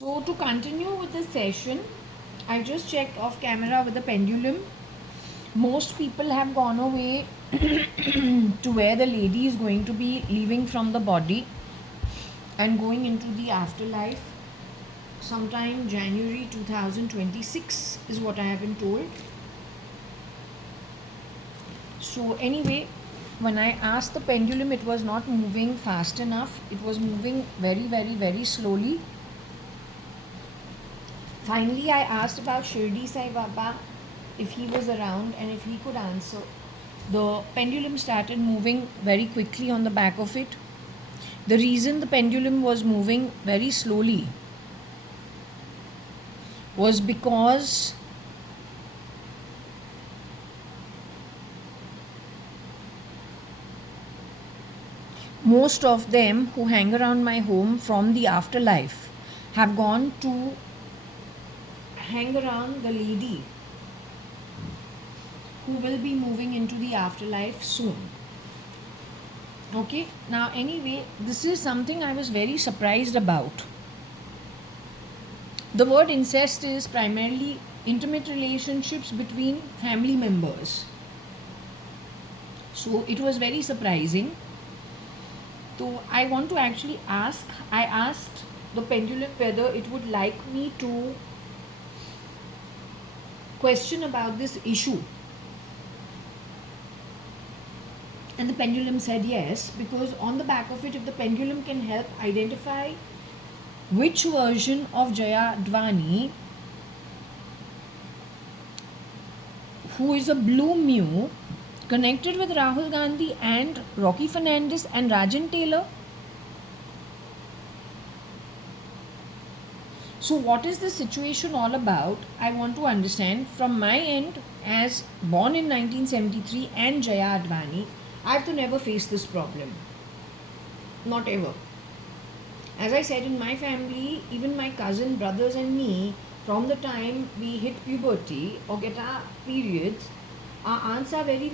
So to continue with the session, I just checked off camera with the pendulum. Most people have gone away to where the lady is going to be leaving from the body and going into the afterlife sometime January 2026 is what I have been told. So anyway, when I asked the pendulum, it was not moving fast enough. It was moving very slowly. Finally, I asked about Shirdi Sai Baba, if he was around and if he could answer. The pendulum started moving very quickly on the back of it. The reason the pendulum was moving very slowly was because most of them who hang around my home from the afterlife have gone to hang around the lady who will be moving into the afterlife soon. Okay, now anyway, this is something I was very surprised about. The word incest is primarily intimate relationships between family members. So it was very surprising. So I want to actually I asked the pendulum whether it would like me to question about this issue. And the pendulum said yes, because on the back of it, if the pendulum can help identify which version of JAYA.ADVANI, who is a blue Mew, connected with Rahul Gandhi and Rocky Fernandez and Rajan Taylor. So what is the situation all about? I want to understand from my end, as born in 1973 and JAYA.ADVANI, I have to never face this problem. Not ever. As I said, in my family, even my cousin, brothers and me, from the time we hit puberty or get our periods, our aunts are very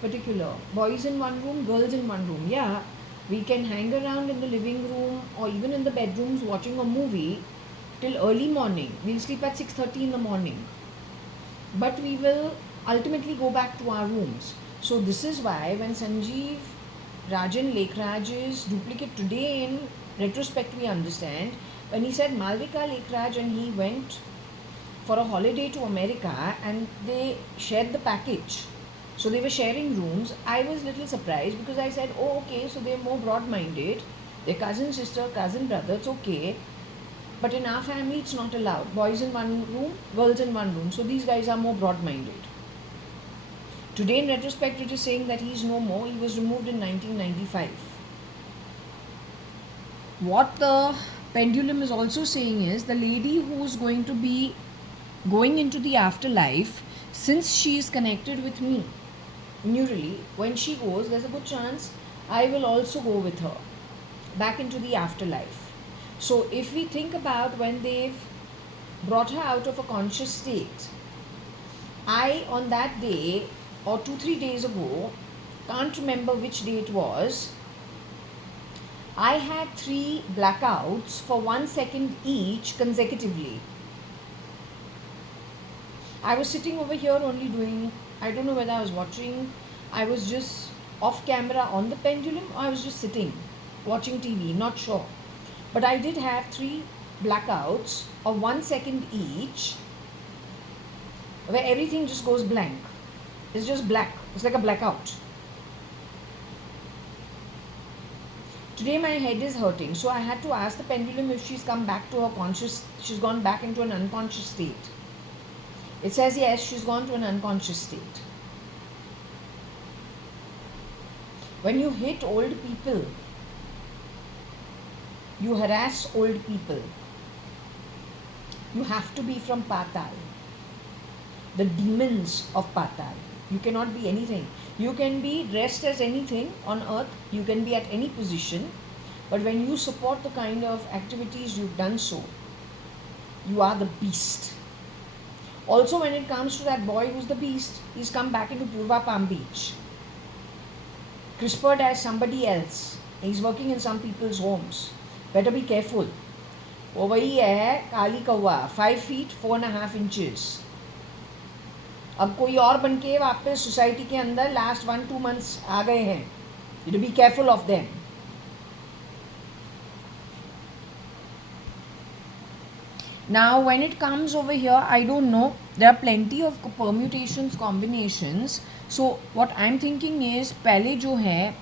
particular. Boys in one room, girls in one room. Yeah, we can hang around in the living room or even in the bedrooms watching a movie till early morning. We'll sleep at 6:30 in the morning. But we will ultimately go back to our rooms. So this is why when Sanjeev Rajan Lekhraj's duplicate today, in retrospect, we understand when he said Malvika Lekhraj and he went for a holiday to America and they shared the package. So they were sharing rooms. I was a little surprised because I said, oh, okay, so they're more broad-minded. They're cousin, sister, cousin, brother, it's okay. But in our family, it's not allowed. Boys in one room, girls in one room. So these guys are more broad-minded. Today, in retrospect, it is saying that he's no more. He was removed in 1995. What the pendulum is also saying is the lady who's going to be going into the afterlife, since she is connected with me neurally, when she goes, there's a good chance I will also go with her back into the afterlife. So if we think about when they've brought her out of a conscious state, I, on that day or 2-3 days ago, can't remember which day it was, I had 3 blackouts for 1 second each consecutively. I was sitting over here only doing, I don't know whether I was watching, I was just off camera on the pendulum or I was just sitting watching TV, not sure. But I did have 3 blackouts of 1 second each where everything just goes blank. It's just black. It's like a blackout. Today my head is hurting, so I had to ask the pendulum if she's come back to her conscious, she's gone back into an unconscious state. It says yes, she's gone to an unconscious state. When you hit old people, you harass old people, you have to be from Patal, the demons of Patal. You cannot be anything. You can be dressed as anything on earth, you can be at any position, but when you support the kind of activities you've done so, you are the beast. Also, when it comes to that boy who's the beast, he's come back into Purva Palm Beach, CRISPR'd as somebody else. He's working in some people's homes. Better be careful. वो वही है काली कौवा, 5 feet 4.5 inches. अब कोई और बन के वापस सोसाइटी के अंदर लास्ट 1-2 months आ गए हैं. You have to be careful of them. Now when it comes over here, I don't know, there are plenty of permutations, combinations. So what I'm thinking is पहले जो है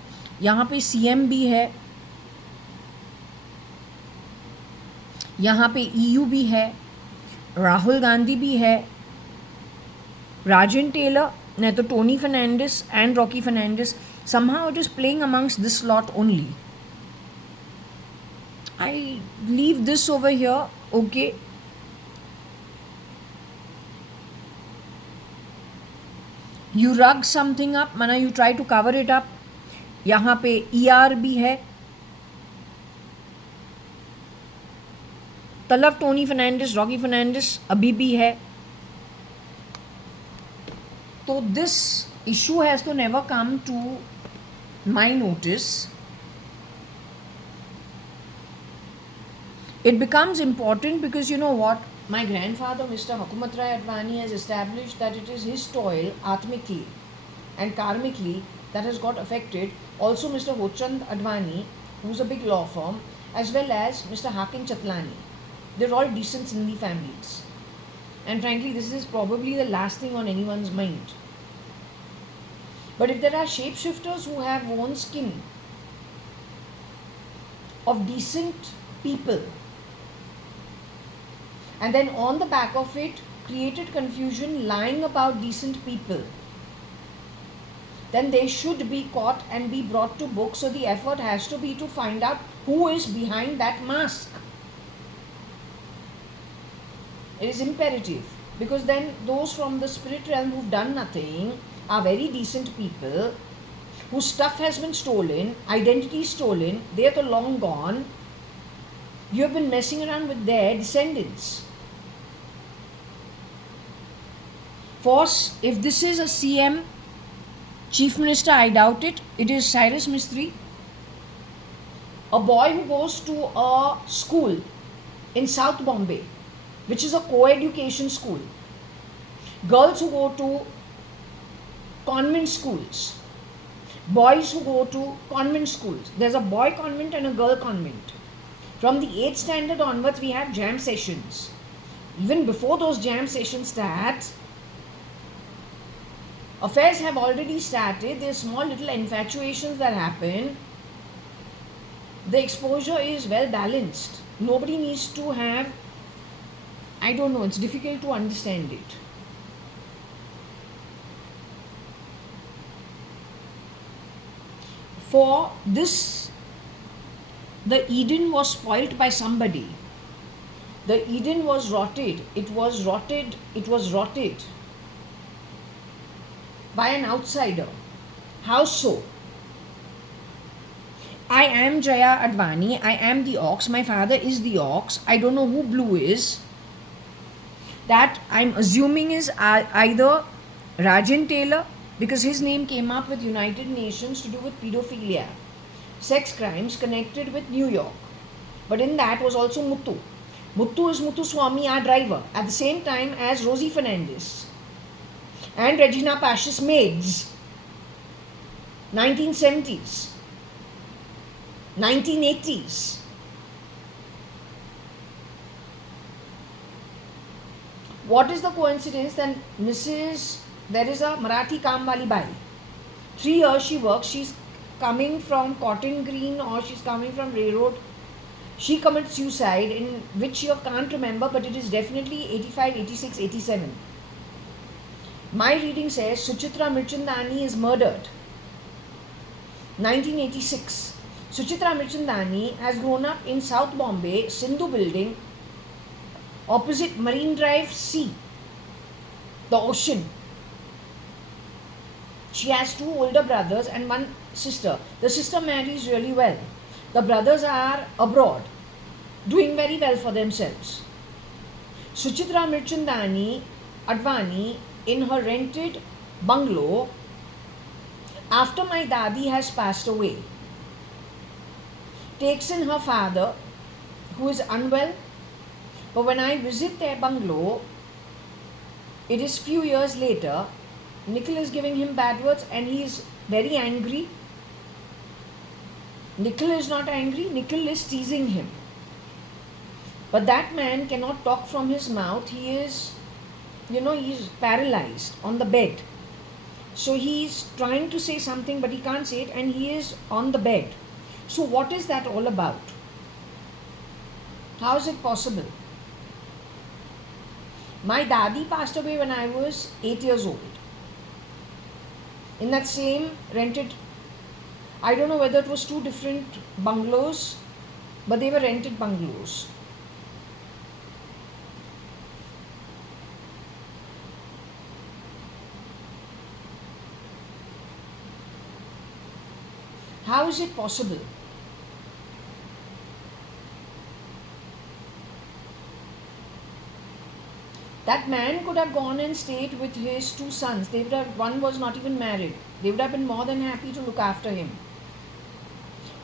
यहाँ पे CM भी है, यहाँ पे EU भी है, राहुल गांधी भी है, राजन टेलर, नहीं तो Tony Fernandes and Rocky Fernandes. Somehow it is playing amongst this lot only. I leave this over here, okay. You rug something up, माना you try to cover it up. यहाँ पे ER भी है, तलब Tony Fernandes, Rocky Fernandes अभी भी है. तो this issue has to never come to my notice. It becomes important because you know what? My grandfather, Mr. Hukumat Rai Advani, has established that it is his toil, atmically and karmically, that has got affected. Also, Mr. Hochand Advani, who's a big law firm, as well as Mr. Hakim Chatlani. They're all decent Sindhi families. And frankly, this is probably the last thing on anyone's mind. But if there are shapeshifters who have worn skin of decent people, and then on the back of it created confusion lying about decent people, then they should be caught and be brought to book. So the effort has to be to find out who is behind that mask. It is imperative, because then those from the spirit realm who've done nothing are very decent people whose stuff has been stolen, identity stolen, they are long gone. You have been messing around with their descendants. Force, if this is a CM, Chief Minister, I doubt it. It is Cyrus Mistry, a boy who goes to a school in South Bombay, which is a co-education school. Girls who go to convent schools, boys who go to convent schools. There's a boy convent and a girl convent. From the 8th standard onwards, we have jam sessions. Even before those jam sessions start, affairs have already started. There's small little infatuations that happen. The exposure is well balanced. Nobody needs to have, I don't know, it's difficult to understand it. For this, the Eden was spoilt by somebody. The Eden was rotted. It was rotted by an outsider. How so? I am JAYA.ADVANI. I am the ox. My father is the ox. I don't know who blue is. That I'm assuming is either Rajan Taylor, because his name came up with United Nations to do with pedophilia, sex crimes connected with New York. But in that was also Muthu. Muthu is Muthu Swami, our driver, at the same time as Rosie Fernandez and Regina Pash's maids. 1970s, 1980s. What is the coincidence that there is a Marathi Kamwali Bai. 3 years she works. She's coming from Cotton Green or she's coming from Railroad. She commits suicide, in which you can't remember, but it is definitely 85, 86, 87. My reading says Suchitra Mirchandani is murdered. 1986. Suchitra Mirchandani has grown up in South Bombay, Sindhu building, opposite Marine Drive Sea, the ocean. She has 2 older brothers and 1 sister. The sister marries really well. The brothers are abroad, doing very well for themselves. Suchitra Mirchandani Advani, in her rented bungalow, after my dadi has passed away, takes in her father, who is unwell, But when I visit their bungalow, it is few years later, Nikhil is giving him bad words and he is very angry. Nikhil is not angry, Nikhil is teasing him. But that man cannot talk from his mouth. He is, he is paralyzed on the bed. So he is trying to say something but he can't say it and he is on the bed. So what is that all about? How is it possible? My dadi passed away when I was 8 years old. In that same rented, I don't know whether it was two different bungalows, but they were rented bungalows. How is it possible? That man could have gone and stayed with his two sons. One was not even married. They would have been more than happy to look after him.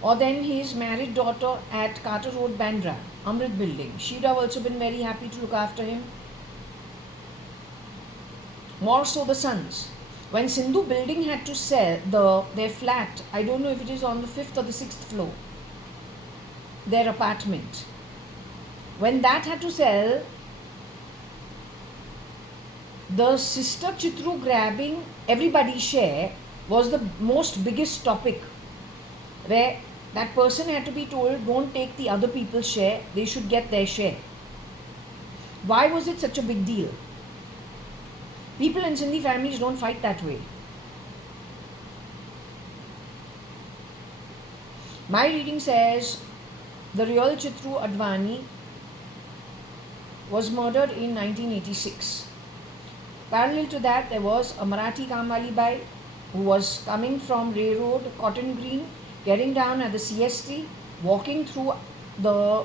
Or then his married daughter at Carter Road, Bandra, Amrit building. She would have also been very happy to look after him. More so the sons. When Sindhu building had to sell their flat, I don't know if it is on the 5th or the 6th floor, their apartment. When that had to sell, the sister Chitru grabbing everybody's share was the most biggest topic, where that person had to be told, don't take the other people's share, they should get their share. Why was it such a big deal? People in Sindhi families don't fight that way. My reading says the real JAYA.ADVANI was murdered in 1986. Parallel to that, there was a Marathi Kamwali Bai who was coming from Ray Road, Cotton Green, getting down at the CST, walking through the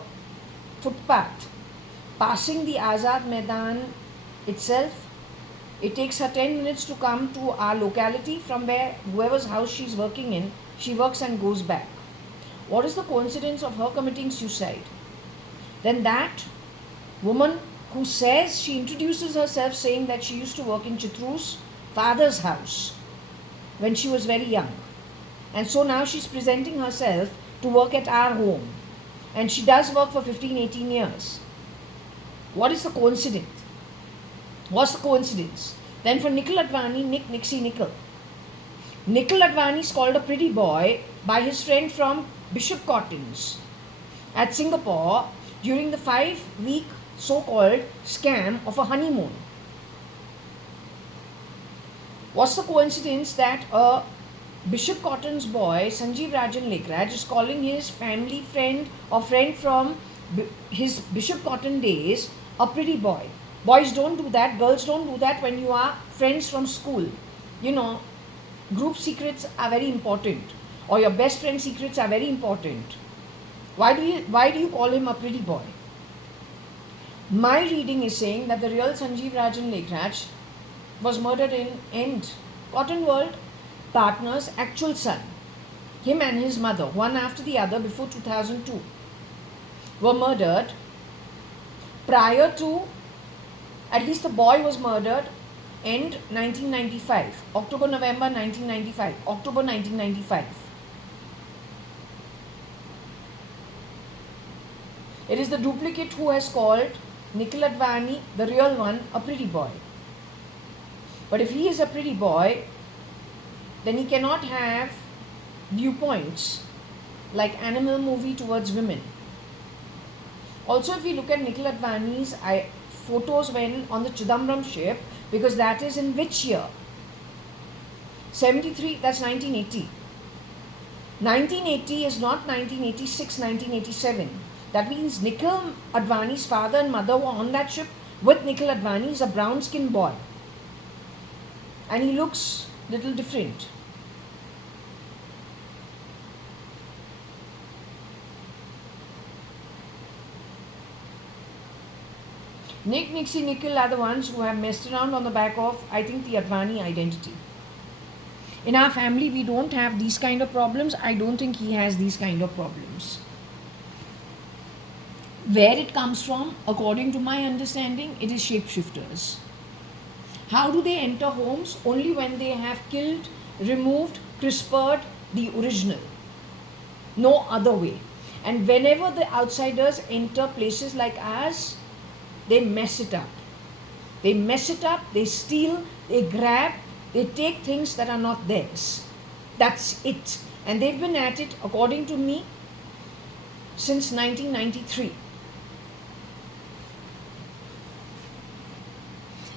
footpath, passing the Azad Maidan itself. It takes her 10 minutes to come to our locality, from where whoever's house she's working in, she works and goes back. What is the coincidence of her committing suicide? Then that woman who says, she introduces herself saying that she used to work in Chitru's father's house when she was very young. And so now she's presenting herself to work at our home. And she does work for 15-18 years. What is the coincidence? What's the coincidence? Then for Nikhil Advani, Nixie Nikhil. Nikhil Advani is called a pretty boy by his friend from Bishop Cotton's at Singapore during the 5-week so-called scam of a honeymoon. What's the coincidence that a Bishop Cotton's boy, Sanjeev Rajan Lekraj, is calling his family friend or friend from his Bishop Cotton days a pretty boy? Boys don't do that, girls don't do that when you are friends from school. Group secrets are very important, or your best friend secrets are very important. Why do you call him a pretty boy? My reading is saying that the real Sanjeev Rajan Lekraj was murdered in Cotton World partner's actual son. Him and his mother, one after the other, before 2002, were murdered. Prior to, at least the boy was murdered end 1995, November 1995, October 1995. It is the duplicate who has called Nikhil Advani, the real one, a pretty boy. But if he is a pretty boy, then he cannot have viewpoints like animal movie towards women. Also, if we look at Nikhil Advani's photos when on the Chidambaram ship, because that is in which year? 73, that's 1980. 1980 is not 1986, 1987. That means Nikhil Advani's father and mother were on that ship with Nikhil Advani. He's a brown skinned boy. And he looks little different. Nixie, Nikhil are the ones who have messed around on the back of, I think, the Advani identity. In our family, we don't have these kind of problems. I don't think he has these kind of problems. Where it comes from, according to my understanding, it is shapeshifters. How do they enter homes? Only when they have killed, removed, crispered the original. No other way. And whenever the outsiders enter places like ours, they mess it up. They mess it up, they steal, they grab, they take things that are not theirs. That's it. And they've been at it, according to me, since 1993.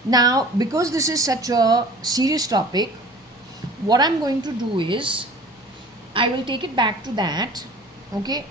Now, because this is such a serious topic, what I'm going to do is I will take it back to that. Okay.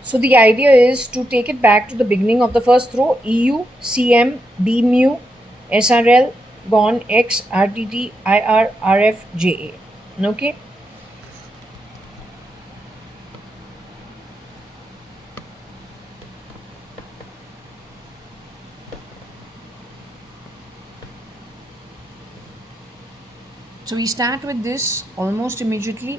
So the idea is to take it back to the beginning of the first row: EU, CM, B mu, SRL, GON, X, RTT, IR, RF, JA. Okay. So we start with this almost immediately.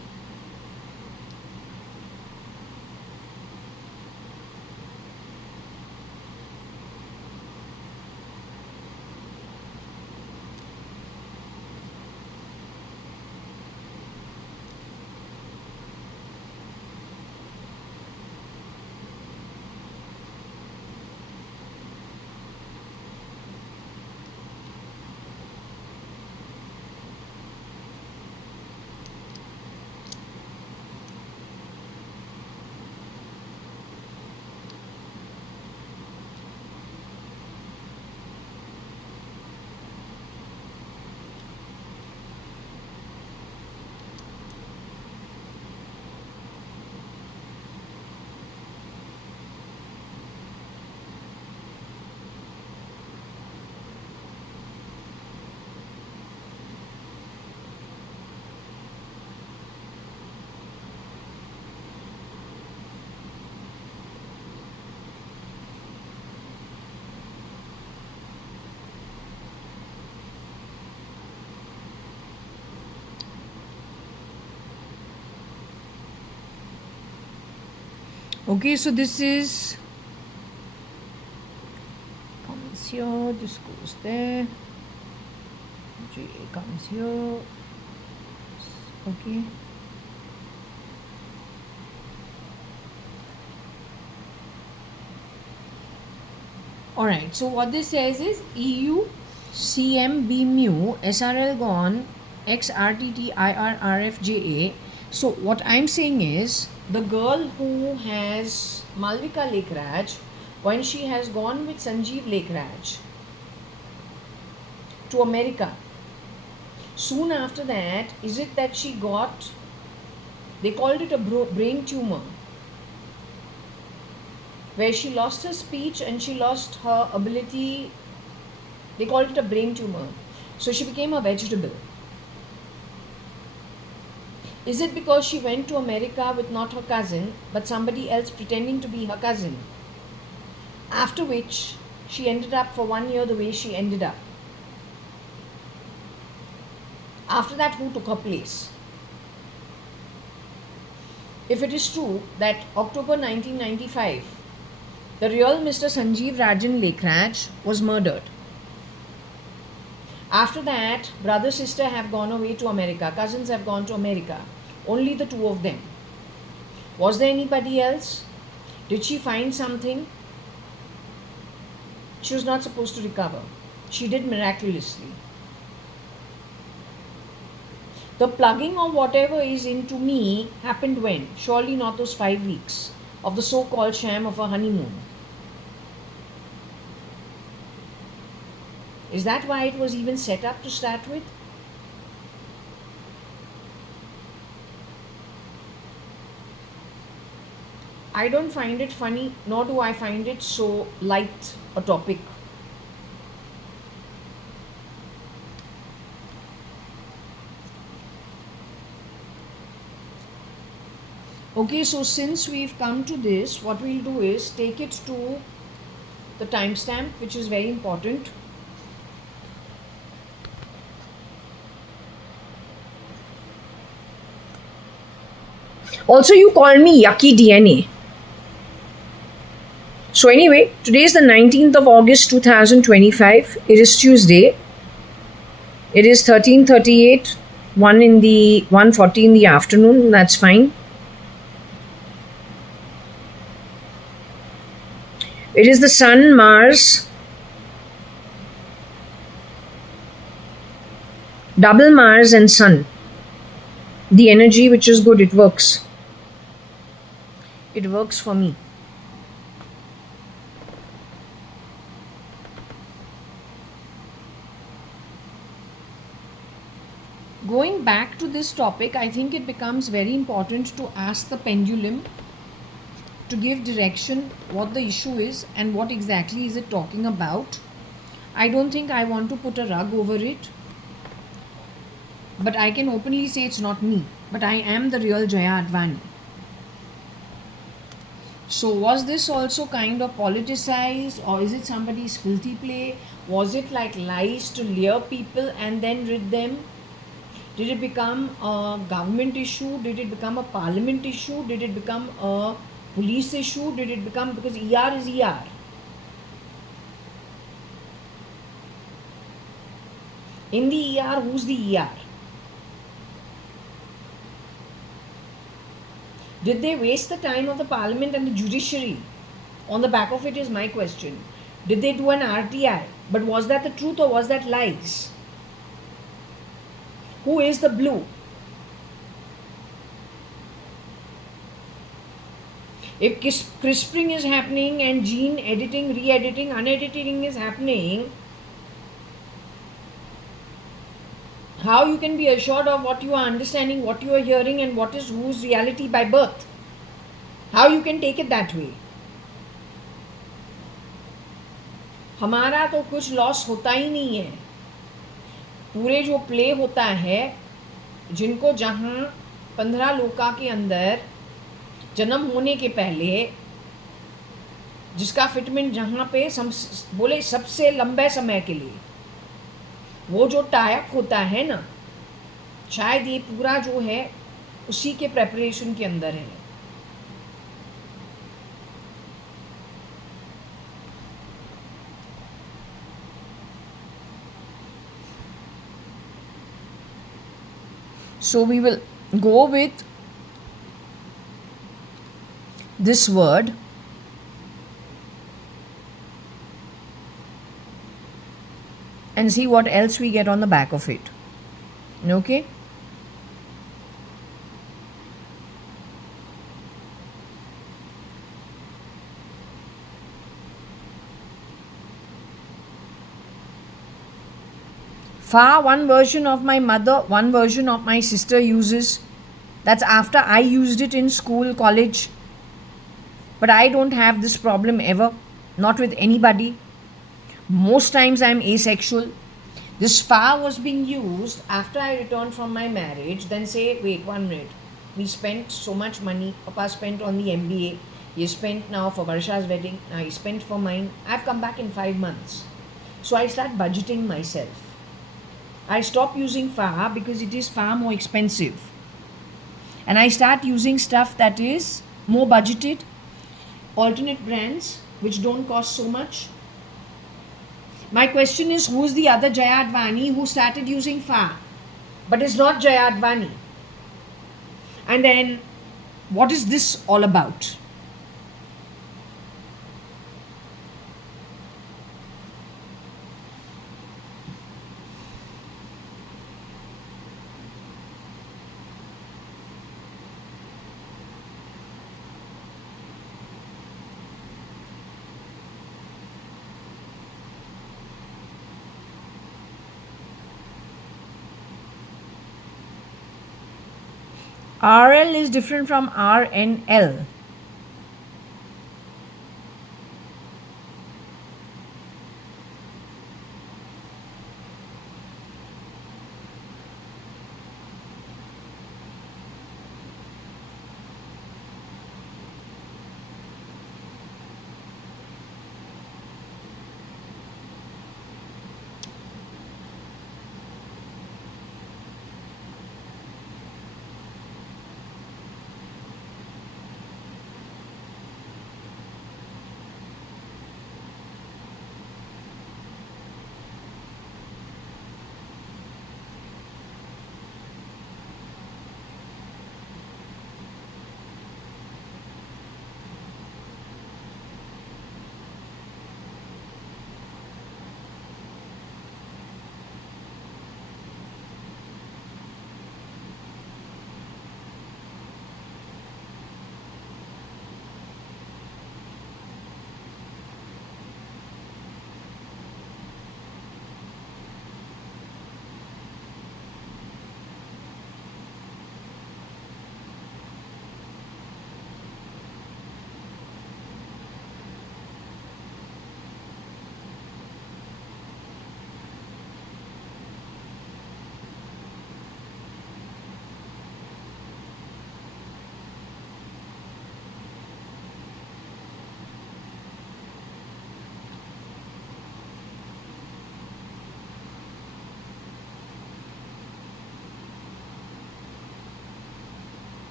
Okay, so this is comes here, this goes there, GA comes here. Okay. Alright, so what this says is EU, CM, B mu, SRL gone, X, RTT, IR, RF, JA. So what I'm saying is the girl who has Malvika Lekraj, when she has gone with Sanjeev Lekraj to America, soon after that, is it that she got, they called it a brain tumor, where she lost her speech and she lost her ability. They called it a brain tumor. So she became a vegetable. Is it because she went to America with not her cousin, but somebody else pretending to be her cousin? After which, she ended up for 1 year the way she ended up. After that, who took her place? if it is true that October 1995, the real Mr. Sanjeev Rajan Lekhraj was murdered. After that, brother, sister have gone away to America, cousins have gone to America, only the two of them. Was there anybody else? Did she find something? She was not supposed to recover. She did miraculously. The plugging or whatever is into me happened when? Surely not those 5 weeks of the so-called sham of a honeymoon. Is that why it was even set up to start with? I don't find it funny, nor do I find it so light a topic. Okay, so since we've come to this, what we'll do is take it to the timestamp, which is very important. Also, you call me yucky DNA. So anyway, today is the 19th of August 2025. It is Tuesday. It is 13:38, 1:40 in the afternoon. That's fine. It is the Sun, Mars, double Mars and Sun. The energy, which is good, it works. It works for me. Going back to this topic, I think it becomes very important to ask the pendulum to give direction what the issue is and what exactly is it talking about. I don't think I want to put a rug over it, but I can openly say it's not me, but I am the real JAYA.ADVANI. So was this also kind of politicized, or is it somebody's filthy play? Was it like lies to lure people and then rid them? Did it become a government issue? Did it become a parliament issue? Did it become a police issue? Did it become, because ER is ER. In the ER, who's the ER? Did they waste the time of the parliament and the judiciary? On the back of it is my question. Did they do an RTI? But was that the truth or was that lies? Who is the blue? If CRISPRing is happening and gene editing, re-editing, unediting is happening, how you can be assured of what you are understanding, what you are hearing, and what is whose reality by birth? How you can take it that way? हमारा तो कुछ loss होता ही नहीं है. पूरे जो play होता है, जिनको जहाँ 15 लोका के अंदर जन्म होने के पहले जिसका फिटमेंट जहाँ पे बोले सबसे लंबे समय के लिए, वो जो टाइप होता है ना, शायद ये पूरा जो है उसी के प्रेपरेशन के अंदर है. So we will go with this word and see what else we get on the back of it. Okay? Fa, one version of my mother, one version of my sister uses. That's after I used it in school, college. But I don't have this problem ever. Not with anybody. Most times I'm asexual. This fa was being used after I returned from my marriage. Then say, wait 1 minute. We spent so much money. Papa spent on the MBA. He spent now for Varsha's wedding. Now he spent for mine. I've come back in 5 months. So I start budgeting myself. I stop using fa because it is far more expensive. and I start using stuff that is more budgeted, alternate brands which don't cost so much. My question is, who's the other JAYA.ADVANI who started using Fa but is not JAYA.ADVANI? And then what is this all about? RL is different from RNL.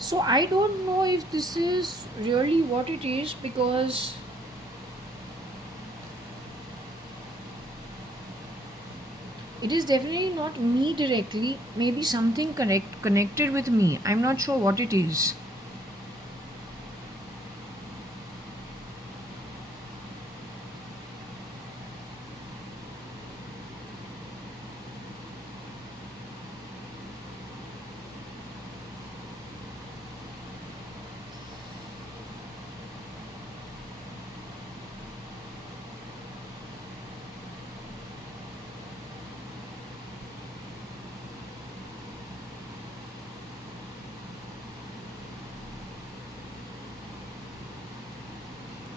So I don't know if this is really what it is, because it is definitely not me directly. Maybe something connected with me. I'm not sure what it is.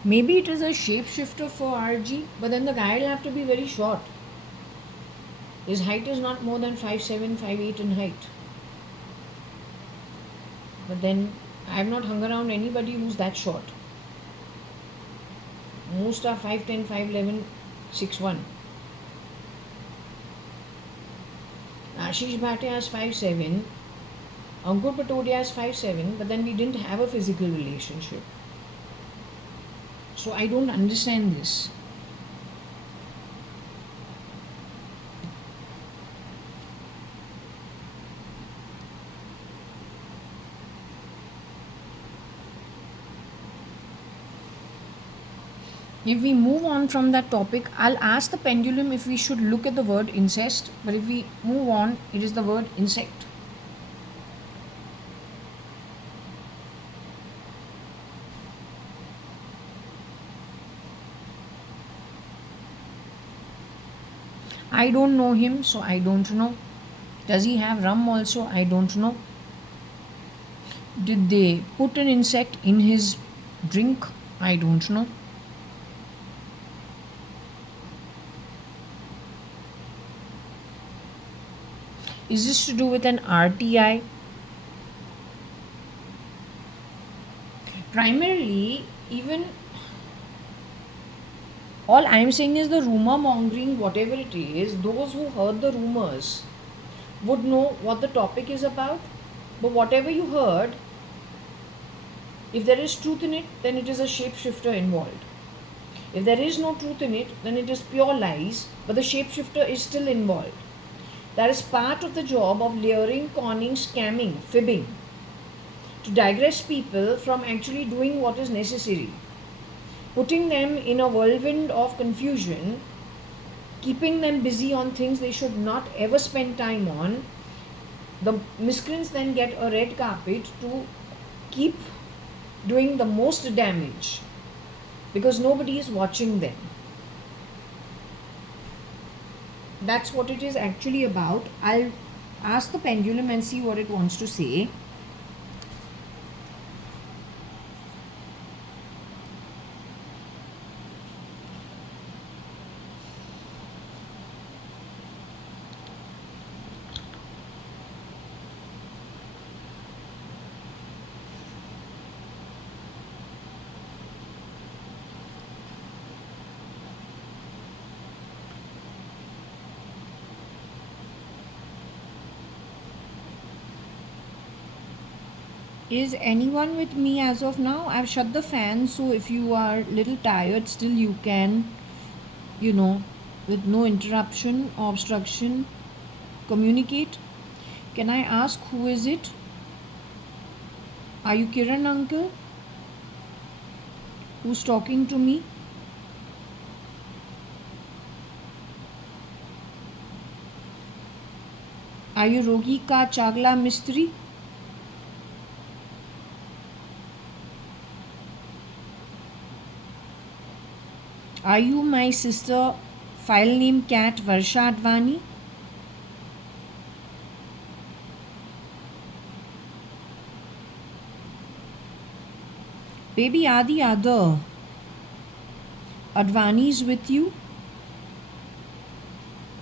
Maybe it is a shapeshifter for RG, but then the guy will have to be very short. His height is not more than 5'7", 5'8" in height. But then I have not hung around anybody who's that short. Most are 5'10", 5'11", 6'1". Ashish Bhatia is 5'7", Ankur Patodia is 5'7", but then we didn't have a physical relationship. So I don't understand this. If we move on from that topic, I'll ask the pendulum if we should look at the word incest, but if we move on, it is the word insect. I don't know him, so I don't know. Does he have rum also? I don't know. Did they put an insect in his drink? I don't know. Is this to do with an RTI? Primarily, even all I'm saying is the rumor mongering, whatever it is, those who heard the rumors would know what the topic is about. But whatever you heard, if there is truth in it, then it is a shapeshifter involved. If there is no truth in it, then it is pure lies, but the shapeshifter is still involved. That is part of the job of layering, conning, scamming, fibbing, to digress people from actually doing what is necessary, putting them in a whirlwind of confusion, keeping them busy on things they should not ever spend time on. The miscreants then get a red carpet to keep doing the most damage because nobody is watching them. That's what it is actually about. I'll ask the pendulum and see what it wants to say. Is anyone with me as of now? I've shut the fan, so if you are a little tired, still you can, with no interruption or obstruction, communicate. Can I ask who is it? Are you Kiran uncle? Who's talking to me? Are you Rogi ka Chagla Mistri? Are you my sister, file name cat Varsha.ADVANI? Baby Adi Other Advani is with you.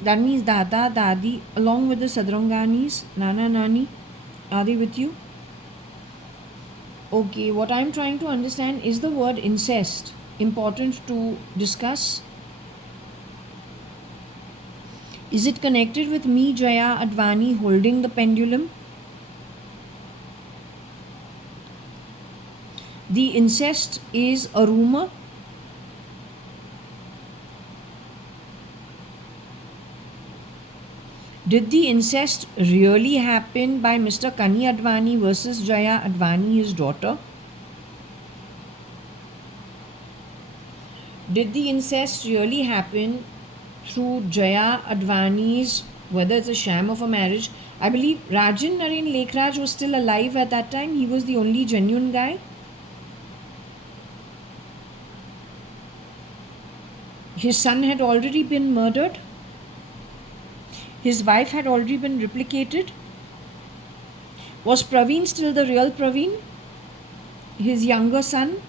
That means Dada, Dadi, along with the Sadranganis, Nana, Nani, are they with you? Okay, what I'm trying to understand is the word incest important to discuss? Is it connected with me, Jaya.ADVANI, holding the pendulum? The incest is a rumor. Did the incest really happen by Mr. Kani Advani versus Jaya.ADVANI, his daughter? Did the incest really happen through Jaya.ADVANI's, whether it's a sham of a marriage? I believe Rajan Naren Lekhraj was still alive at that time. He was the only genuine guy. His son had already been murdered. His wife had already been replicated. Was Praveen still the real Praveen? His younger son?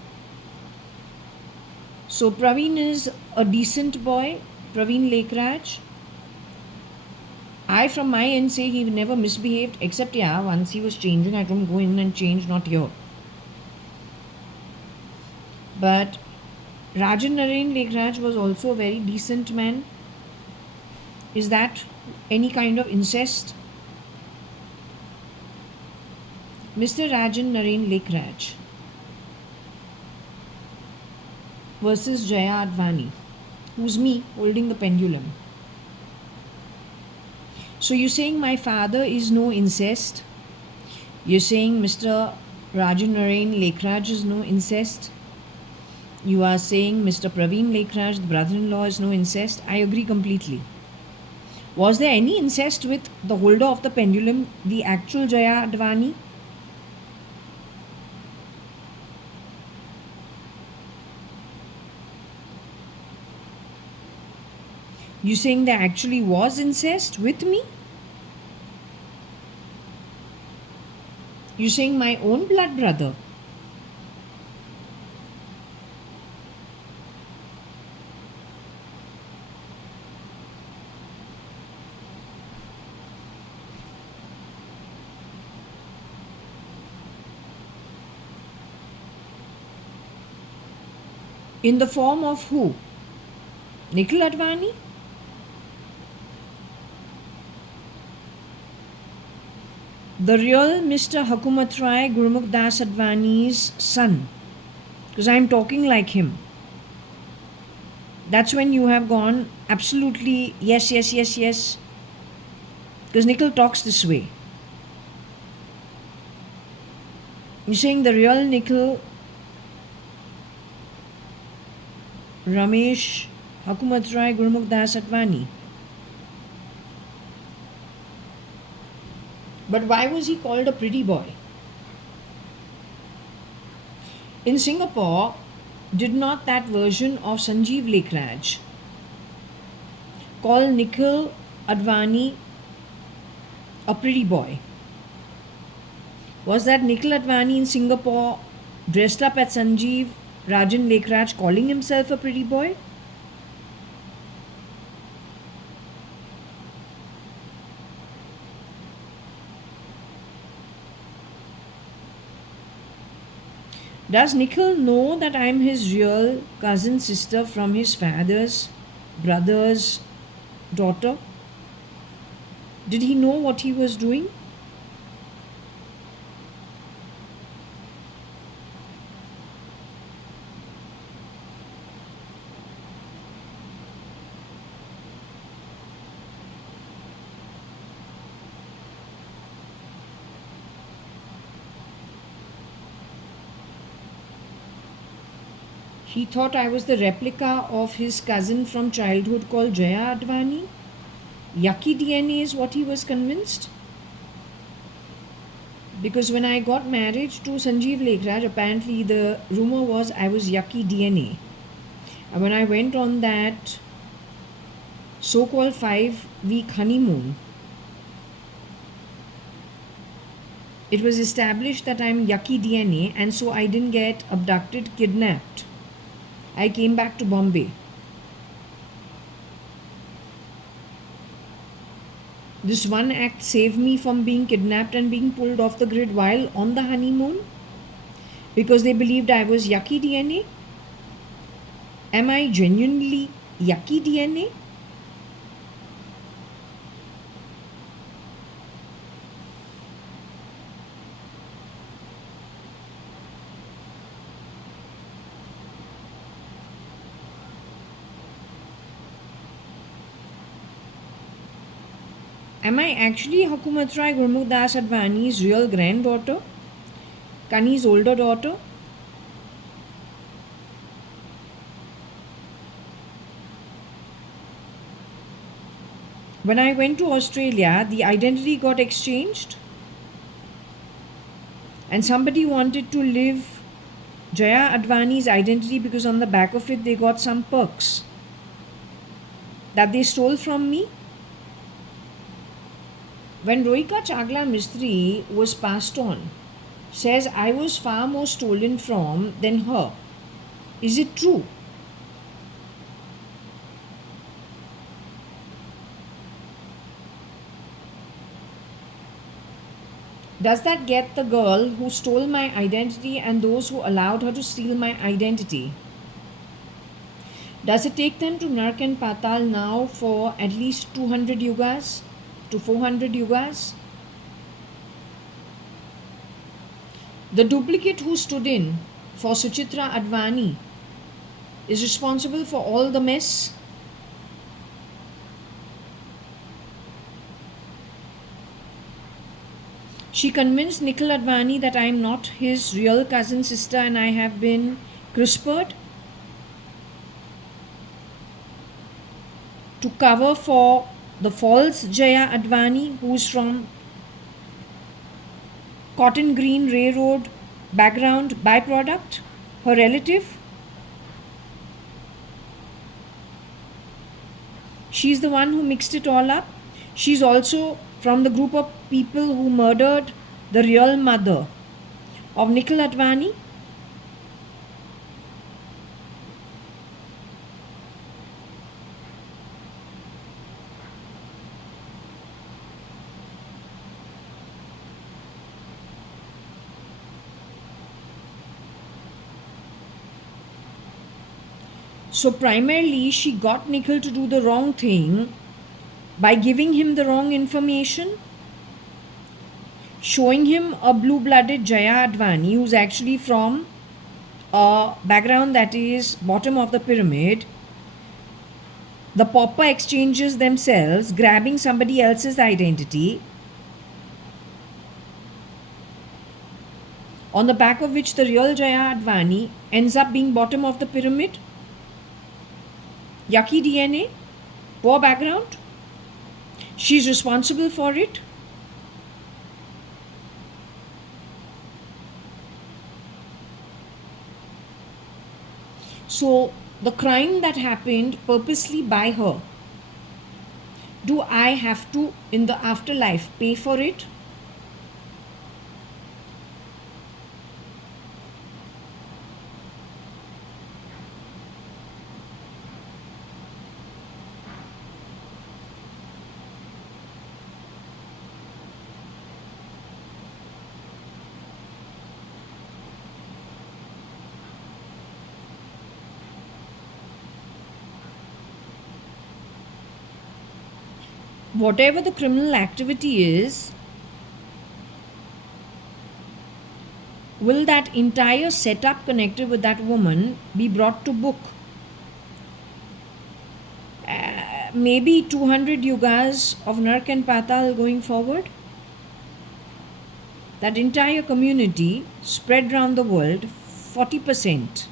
So Praveen is a decent boy, Praveen Lekhraj. I from my end say he never misbehaved, except once he was changing, I don't go in and change, not here. But Rajan Naren Lekhraj was also a very decent man. Is that any kind of incest? Mr. Rajan Naren Lekhraj versus Jaya.ADVANI, who's me holding the pendulum. So you're saying my father is no incest? You're saying Mr. Rajan Naren Lekhraj is no incest? You are saying Mr. Praveen Lekhraj, the brother-in-law, is no incest. I agree completely. Was there any incest with the holder of the pendulum, the actual JAYA.ADVANI? You saying there actually was incest with me? You saying my own blood brother? In the form of who? Nikhil Advani? The real Mr. Hukumat Rai Gurmukh Das Advani's son. Because I am talking like him. That's when you have gone absolutely yes, yes, yes, yes. Because Nikhil talks this way. You're saying the real Nikhil Ramesh Hukumat Rai Gurmukh Das Advani. But why was he called a pretty boy? In Singapore, did not that version of Sanjeev Lekhraj call Nikhil Advani a pretty boy? Was that Nikhil Advani in Singapore dressed up at Sanjeev Rajan Lekhraj calling himself a pretty boy? Does Nikhil know that I am his real cousin sister from his father's brother's daughter? Did he know what he was doing? He thought I was the replica of his cousin from childhood called JAYA.ADVANI. Yucky DNA is what he was convinced. Because when I got married to Sanjeev Lekhraj, apparently the rumor was I was yucky DNA. And when I went on that so-called 5-week honeymoon, it was established that I'm yucky DNA, and so I didn't get abducted, kidnapped. I came back to Bombay. This one act saved me from being kidnapped and being pulled off the grid while on the honeymoon because they believed I was yucky DNA. Am I genuinely yucky DNA? Am I actually Hukumat Rai Gurmukh Das Advani's real granddaughter? Kani's older daughter? When I went to Australia, the identity got exchanged and somebody wanted to live JAYA.ADVANI's identity because on the back of it they got some perks that they stole from me. When Rohika Chagla Mistri was passed on, says I was far more stolen from than her. Is it true? Does that get the girl who stole my identity and those who allowed her to steal my identity? Does it take them to Nark and Patal now for at least 200 yugas to 400 yugas? The duplicate who stood in for Suchitra Advani is responsible for all the mess. She convinced Nikhil Advani that I am not his real cousin sister and I have been CRISPR'd. to cover for the false Jaya.ADVANI, who is from Cotton Green Railroad background byproduct, her relative. She's the one who mixed it all up. She's also from the group of people who murdered the real mother of Nikhil Advani. So primarily she got Nikhil to do the wrong thing by giving him the wrong information, showing him a blue-blooded Jaya.ADVANI who's actually from a background that is bottom of the pyramid. The pauper exchanges themselves, grabbing somebody else's identity, on the back of which the real Jaya.ADVANI ends up being bottom of the pyramid. Yucky DNA, poor background. She's responsible for it. So the crime that happened purposely by her, do I have to in the afterlife pay for it? Whatever the criminal activity is, will that entire setup connected with that woman be brought to book? Maybe 200 yugas of Nark and Patal going forward? That entire community spread around the world, 40%,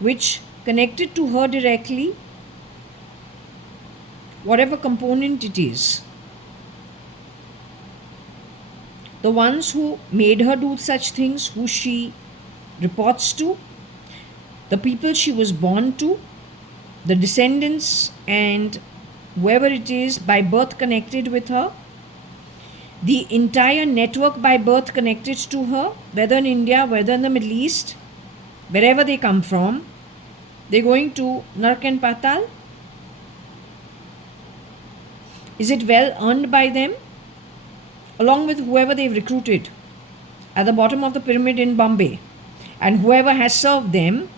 which connected to her directly, whatever component it is. The ones who made her do such things, who she reports to, the people she was born to, the descendants and whoever it is by birth connected with her, the entire network by birth connected to her, whether in India, whether in the Middle East, wherever they come from, they're going to Nark and Patal. Is it well earned by them? Along with whoever they've recruited at the bottom of the pyramid in Bombay, and whoever has served them,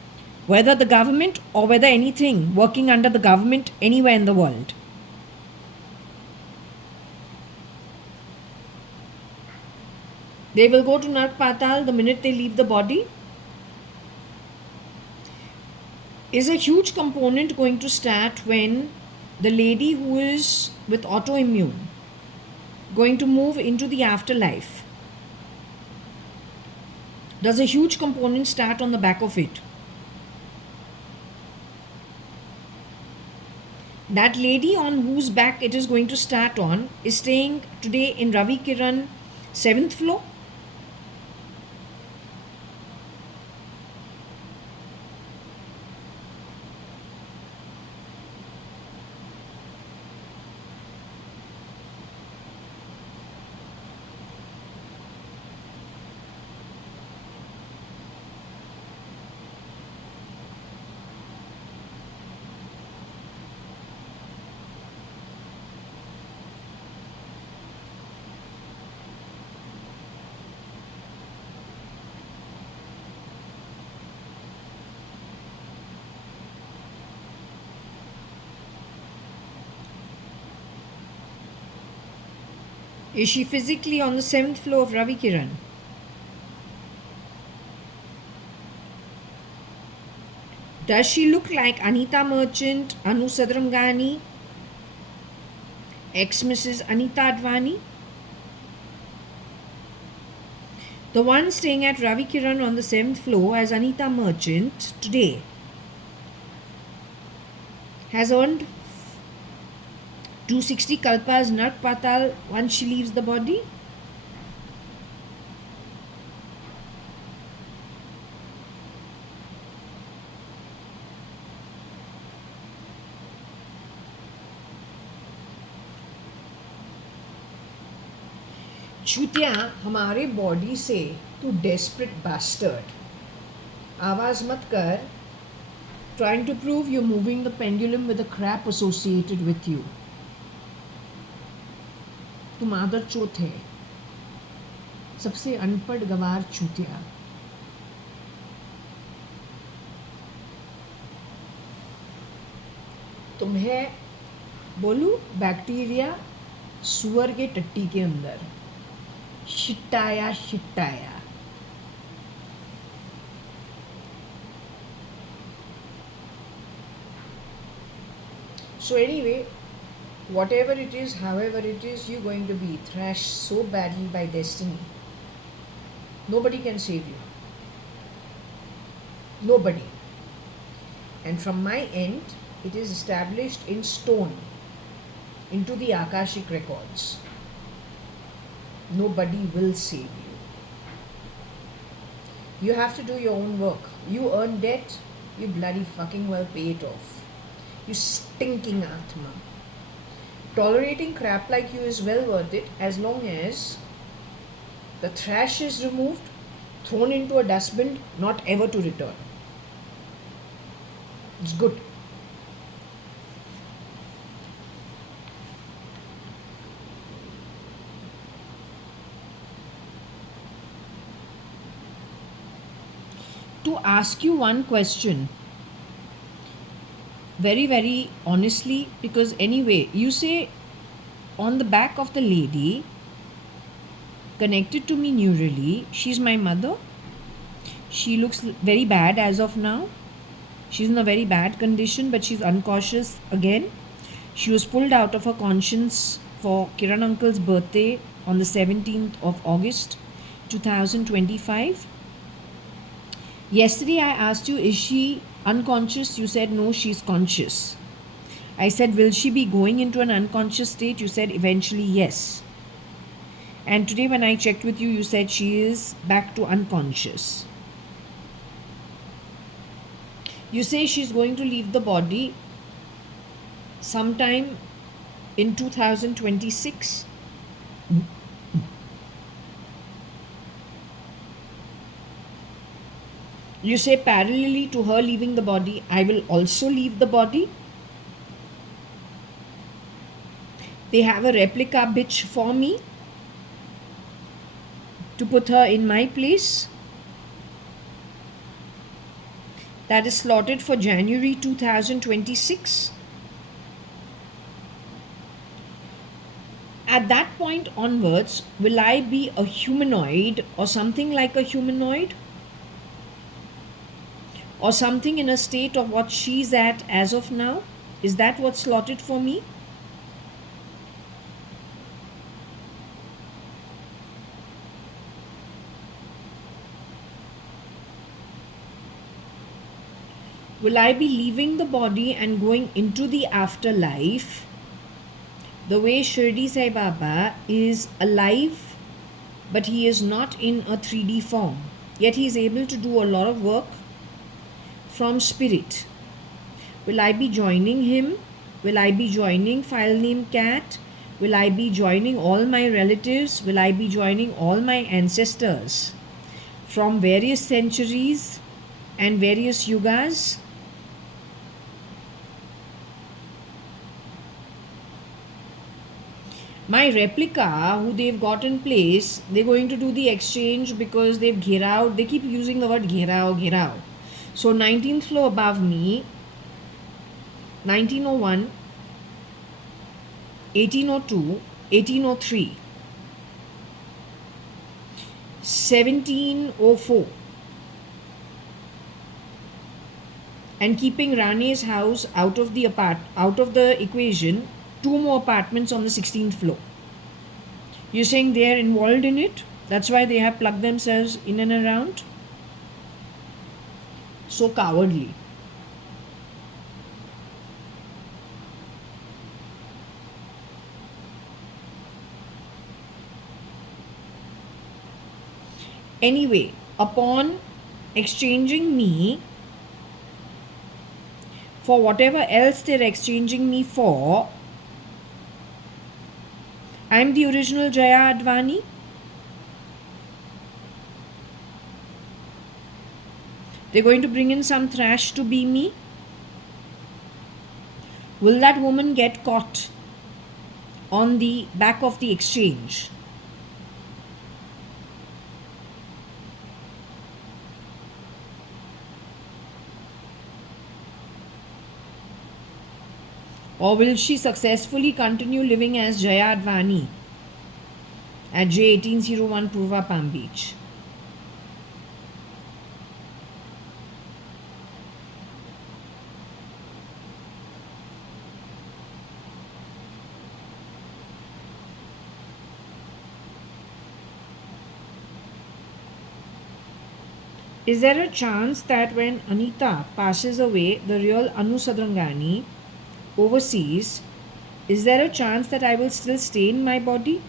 whether the government or whether anything working under the government anywhere in the world. They will go to Nark Patal the minute they leave the body. Is a huge component going to start when the lady who is with autoimmune going to move into the afterlife? Does a huge component start on the back of it? That lady on whose back it is going to start on is staying today in Ravi Kiran 7th floor. Is she physically on the 7th floor of Ravi Kiran? Does she look like Anita Merchant, Anu Sadramgani, ex-Mrs. Anita Advani? The one staying at Ravi Kiran on the 7th floor as Anita Merchant today has earned 260 kalpas Nark Patal once she leaves the body? चूतिया हमारे body से तू desperate bastard आवाज मत कर trying to prove you're moving the pendulum with the crap associated with you. तुम आदर चोत है सबसे अनपढ़ गवार चूतिया तुम्हें बोलू बैक्टीरिया सुअर के टट्टी के अंदर शिट्टाया शिट्टाया So anyway, whatever it is, however it is, you're going to be thrashed so badly by destiny. Nobody can save you. Nobody. And from my end, it is established in stone into the Akashic records. Nobody will save you. You have to do your own work. You earn debt, you bloody fucking well pay it off. You stinking Atma. Tolerating crap like you is well worth it as long as the trash is removed, thrown into a dustbin, not ever to return. It's good. To ask you one question, very, very honestly, because anyway, you say on the back of the lady connected to me neurally, she's my mother. She looks very bad as of now. She's in a very bad condition, but she's unconscious again. She was pulled out of her conscience for Kiran Uncle's birthday on the 17th of August 2025. Yesterday I asked you, is she unconscious? You said no, she's conscious. I said, will she be going into an unconscious state? You said eventually yes. And today when I checked with you, you said she is back to unconscious. You say she's going to leave the body sometime in 2026. You say parallelly to her leaving the body, I will also leave the body. They have a replica bitch for me to put her in my place. That is slotted for January 2026. At that point onwards, will I be a humanoid or something like a humanoid? Or something in a state of what she's at as of now? Is that what's slotted for me? Will I be leaving the body and going into the afterlife the way Shirdi Sai Baba is alive, but he is not in a 3D form, yet he is able to do a lot of work from spirit? Will I be joining him? Will I be joining file name cat? Will I be joining all my relatives? Will I be joining all my ancestors from various centuries and various yugas? My replica, who they've got in place, they're going to do the exchange because they've ghirao. They keep using the word ghirao, ghirao. So 19th floor above me, 1901, 1802, 1803, 1704, and keeping Rane's house out of the equation, 2 more apartments on the 16th floor. You're saying they are involved in it? That's why they have plugged themselves in and around? So cowardly. Anyway, upon exchanging me for whatever else they're exchanging me for, I'm the original Jaya.ADVANI. They're going to bring in some trash to be me. Will that woman get caught on the back of the exchange? Or will she successfully continue living as Jaya.ADVANI at J1801 Purva Palm Beach? Is there a chance that when Anita passes away, the real Anu Sadrangani, overseas, is there a chance that I will still stay in my body?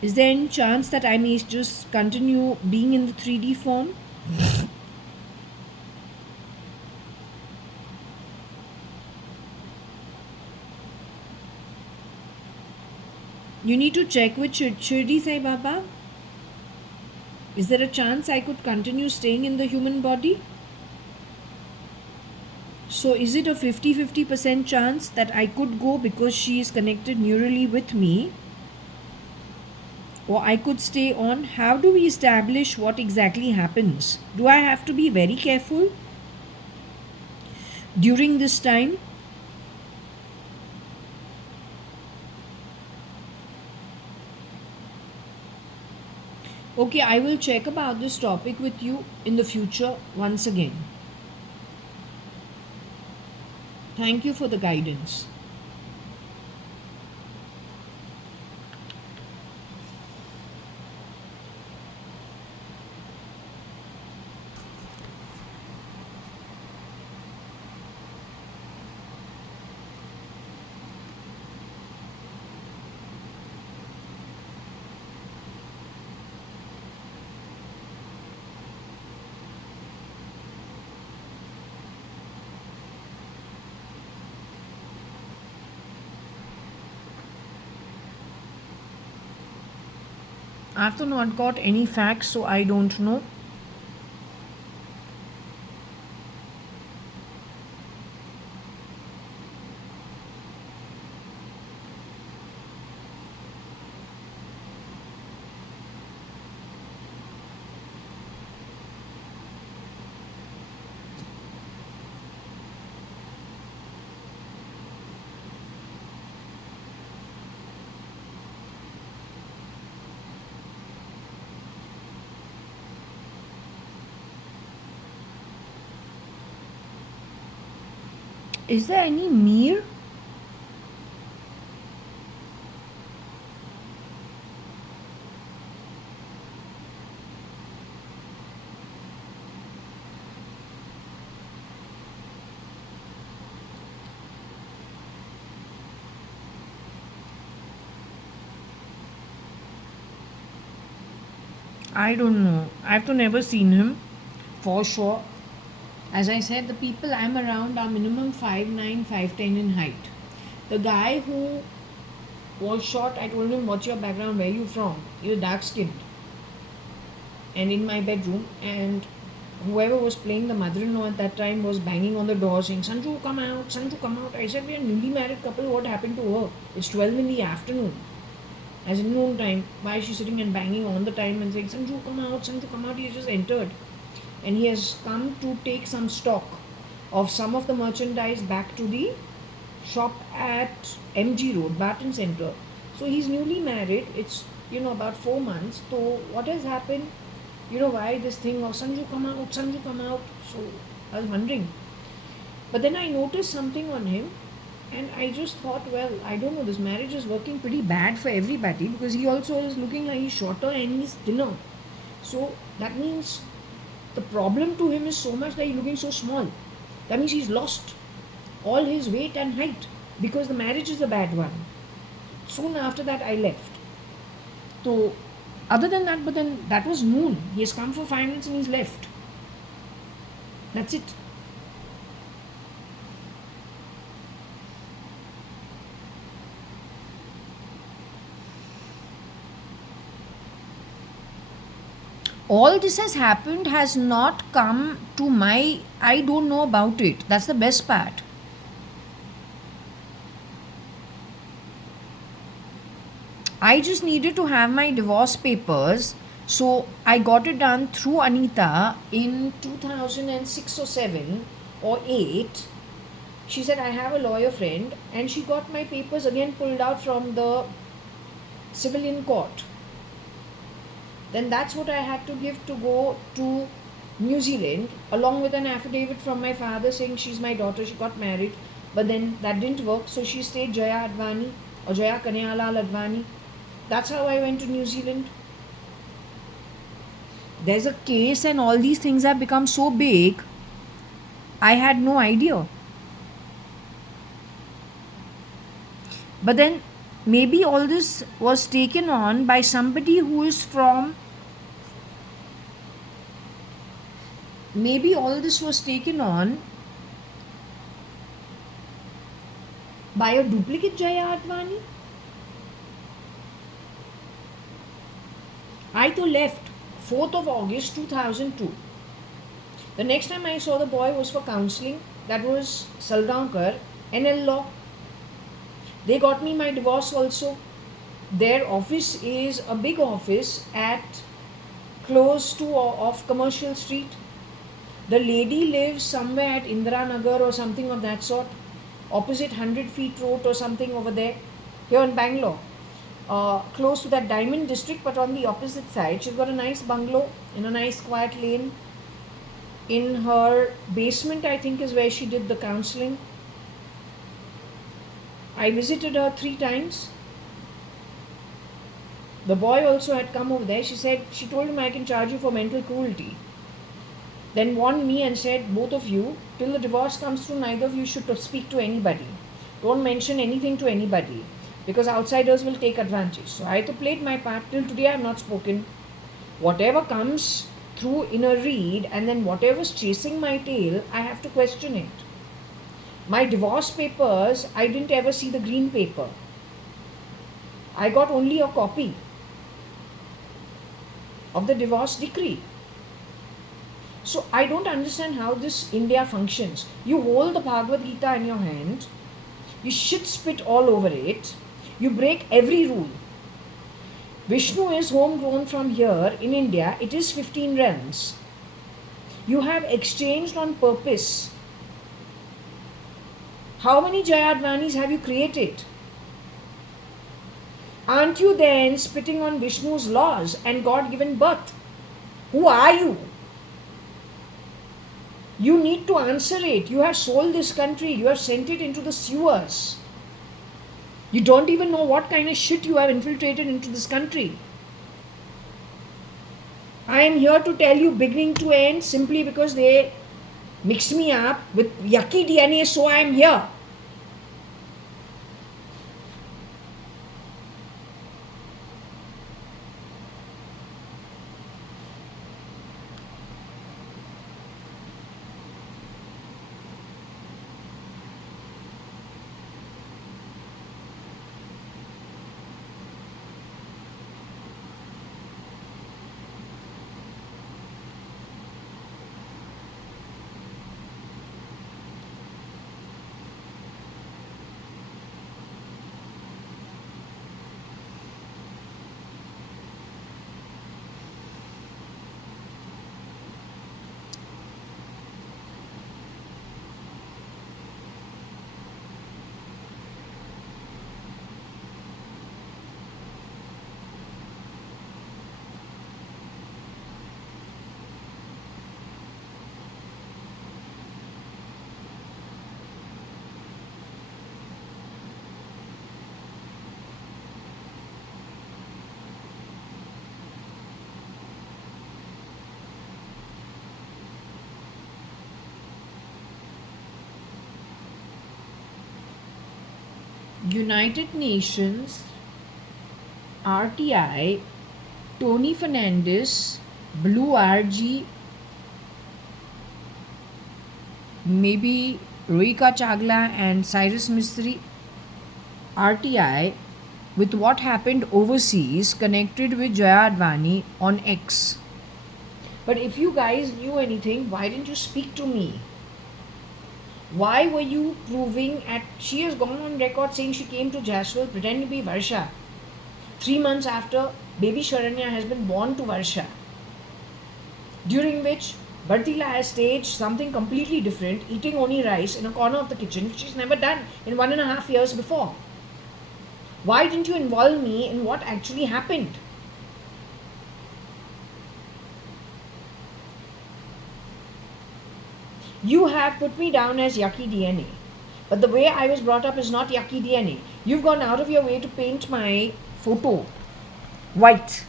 Is there any chance that I may just continue being in the 3D form? You need to check with Shirdi Sai Baba. Is there a chance I could continue staying in the human body? So is it a 50-50% chance that I could go because she is connected neurally with me? Or I could stay on? How do we establish what exactly happens? Do I have to be very careful during this time? Okay, I will check about this topic with you in the future once again. Thank you for the guidance. I've not got any facts, so I don't know. Is there any mir? I don't know. I've never seen him for sure. As I said, the people I'm around are minimum 5'9", 5'10" in height. The guy who was shot, I told him, "What's your background? Where are you from?" He was dark skinned. And in my bedroom, and whoever was playing the mother-in-law at that time was banging on the door saying, "Sanju, come out, Sanju, come out." I said, "We are newly married couple, what happened to her? It's 12 in the afternoon. As in noon time. Why is she sitting and banging on the time and saying, "Sanju, come out, Sanju, come out"?" He has just entered. And he has come to take some stock of some of the merchandise back to the shop at MG Road, Barton Center. So he's newly married. It's, about 4 months. So what has happened? Why this thing of Sanju, come out, Sanju, come out? So I was wondering. But then I noticed something on him. And I just thought, well, I don't know, this marriage is working pretty bad for everybody because he also is looking like he's shorter and he's thinner. So that means the problem to him is so much that he's looking so small. That means he's lost all his weight and height because the marriage is a bad one. Soon after that, I left. So Other than that, but then that was noon. He has come for 5 minutes and he's left. That's it. All this has happened has not come to my, I don't know about it. That's the best part. I just needed to have my divorce papers. So I got it done through Anita in 2006 or 7 or 8. She said, I have a lawyer friend, and she got my papers again pulled out from the civilian court. Then that's what I had to give to go to New Zealand, along with an affidavit from my father saying she's my daughter, she got married. But then that didn't work, so she stayed JAYA.ADVANI or Jaya Kanayalal Advani. That's how I went to New Zealand. There's a case, and all these things have become so big, I had no idea. But then maybe all this was taken on by somebody who is from, maybe all this was taken on by a duplicate JAYA.ADVANI. I too left 4th of August 2002. The next time I saw the boy was for counseling. That was Salgaonkar, NL Law. They got me my divorce also. Their office is a big office at close to off Commercial Street. The lady lives somewhere at Indira Nagar or something of that sort, opposite 100 Feet Road or something over there, here in Bangalore. Close to that Diamond District, but on the opposite side. She's got a nice bungalow in a nice quiet lane. In her basement, I think, is where she did the counseling. I visited her 3 times. The boy also had come over there. She said, she told him, I can charge you for mental cruelty. Then warned me and said, both of you, till the divorce comes through, neither of you should speak to anybody. Don't mention anything to anybody, because outsiders will take advantage. So I played my part. Till today I have not spoken. Whatever comes through in a read, and then whatever's chasing my tail, I have to question it. My divorce papers, I didn't ever see the green paper. I got only a copy of the divorce decree. So I don't understand how this India functions. You hold the Bhagavad Gita in your hand, you shit spit all over it, you break every rule. Vishnu is homegrown from here in India, it is 15 realms. You have exchanged on purpose. How many JAYA.ADVANIs have you created? Aren't you then spitting on Vishnu's laws and God-given birth? Who are you? You need to answer it. You have sold this country. You have sent it into the sewers. You don't even know what kind of shit you have infiltrated into this country. I am here to tell you beginning to end simply because they mixed me up with yucky DNA, so I am here. United Nations, RTI, Tony Fernandez, Blue RG, maybe Roika Chagla and Cyrus Mistry, RTI, with what happened overseas connected with JAYA.ADVANI on X. But if you guys knew anything, why didn't you speak to me? Why were you proving at... She has gone on record saying she came to Jaswal pretending to be Varsha. 3 months after, baby Sharanya has been born to Varsha. During which Bartila has staged something completely different, eating only rice in a corner of the kitchen, which she's never done in 1.5 years before. Why didn't you involve me in what actually happened? You have put me down as yucky DNA. But the way I was brought up is not yucky DNA. You've gone out of your way to paint my photo white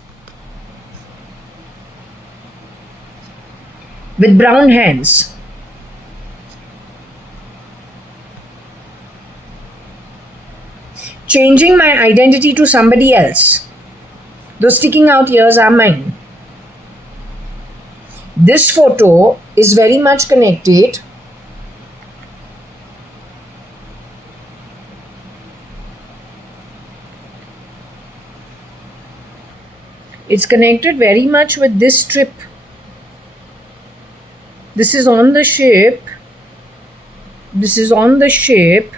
with brown hands. Changing my identity to somebody else. Those sticking out ears are mine. This photo is very much connected very much with this trip. This is on the ship. This is on the ship.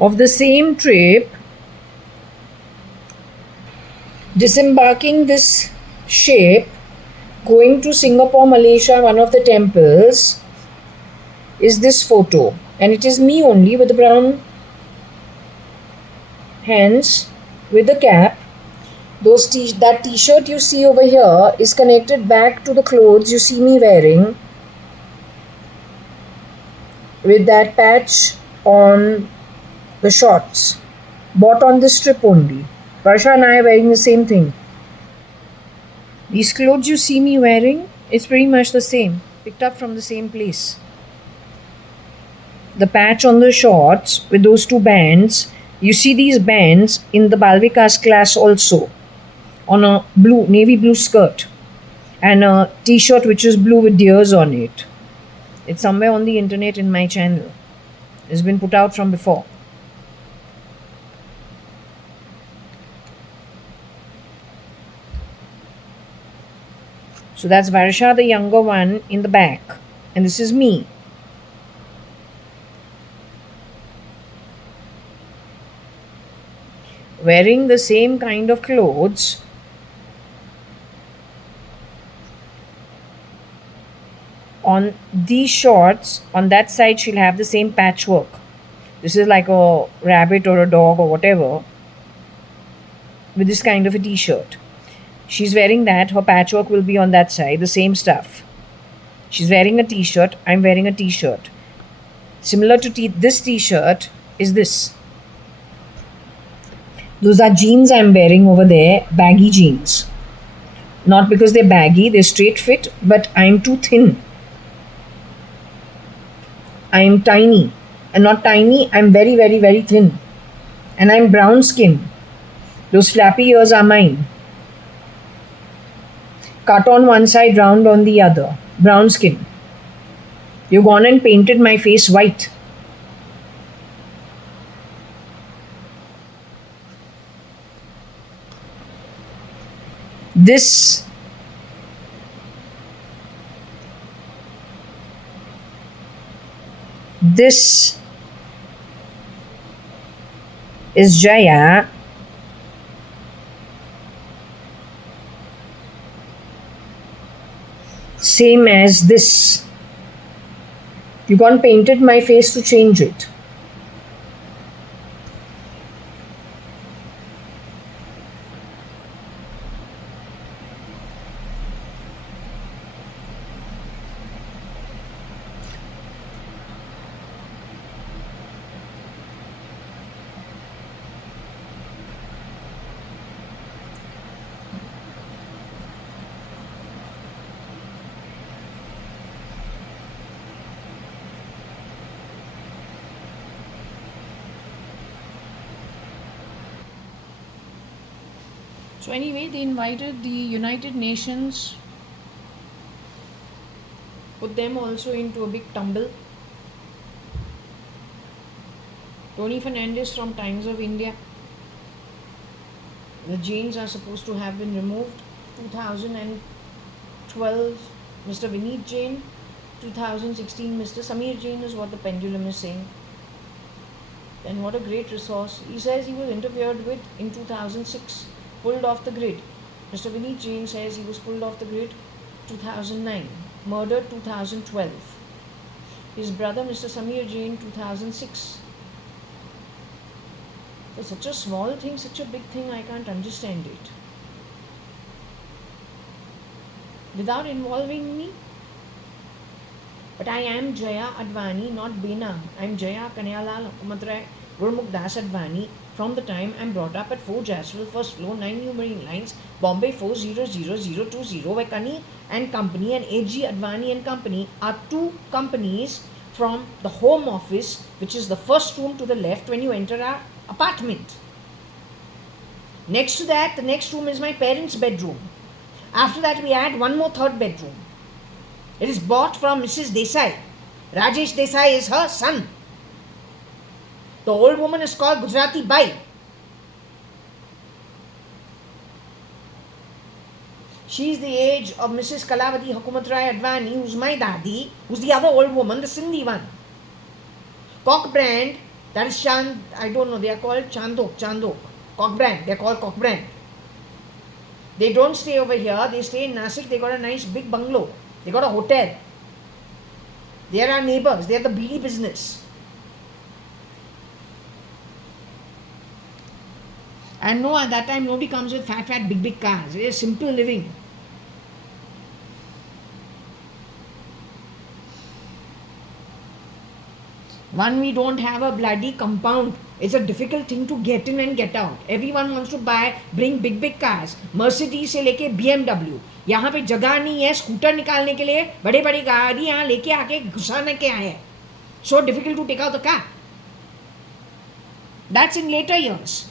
Of the same trip, disembarking this ship, going to Singapore, Malaysia, one of the temples, is this photo. And it is me only with the brown hands, with the cap. That t-shirt you see over here is connected back to the clothes you see me wearing, with that patch on the shorts, bought on this trip only. Varsha and I are wearing the same thing. These clothes you see me wearing, it's pretty much the same, picked up from the same place. The patch on the shorts with those 2 bands, you see these bands in the Balvikas class also, on a navy blue skirt and a t-shirt which is blue with deers on it. It's somewhere on the internet in my channel. It's been put out from before. So that's Varsha, the younger one, in the back. And this is me. Wearing the same kind of clothes. On these shorts, on that side, she'll have the same patchwork. This is like a rabbit or a dog or whatever, with this kind of a t-shirt. She's wearing that, her patchwork will be on that side, the same stuff. She's wearing a t-shirt, I'm wearing a t-shirt. Similar to this t-shirt is this. Those are jeans I'm wearing over there, baggy jeans. Not because they're baggy, they're straight fit, but I'm too thin. I'm tiny. And not tiny, I'm very, very, very thin. And I'm brown skin. Those flappy ears are mine. Cut on one side, round on the other. Brown skin. You've gone and painted my face white. This is Jaya. Same as this. You gone painted my face to change it. So anyway, they invited the United Nations, put them also into a big tumble. Tony Fernandez from Times of India. The Jains are supposed to have been removed. 2012, Mr. Vineet Jain. 2016, Mr. Samir Jain is what the pendulum is saying. And what a great resource. He says he was interfered with in 2006, pulled off the grid. Mr. Vineet Jain says he was pulled off the grid 2009, murdered 2012. His brother, Mr. Samir Jain, 2006. For such a small thing, such a big thing, I can't understand it. Without involving me. But I am JAYA.ADVANI, not Bena. I am Jaya Kanyalal Hukumatrai Gurmukh Das Advani. From the time I am brought up at 4 Jaswell, first floor, 9 New Marine Lines, Bombay 400020, where Kani and Company and A.G. Advani and Company are two companies from the Home Office, which is the first room to the left when you enter our apartment. Next to that, the next room is my parents' bedroom. After that, we add one more third bedroom. It is bought from Mrs. Desai. Rajesh Desai is her son. The old woman is called Gujarati Bai. She is the age of Mrs. Kalavati Hukumatrai Advani, who's my dadi, who's the other old woman, the Sindhi one. Cock brand, that is Chand, I don't know, they are called Chandok. Cock brand, they are called Cock brand. They don't stay over here, they stay in Nasik, they got a nice big bungalow. They got a hotel. They are our neighbors. They are the BD business. And no, at that time nobody comes with fat, big cars. It is simple living. One, we don't have a bloody compound. It's a difficult thing to get in and get out. Everyone wants to bring big cars. Mercedes से लेके BMW. यहाँ पे जगह नहीं है scooter निकालने के लिए. बड़े गाड़ी यहाँ लेके आके घुसाने के आए. So difficult to take out the car. That's in later years.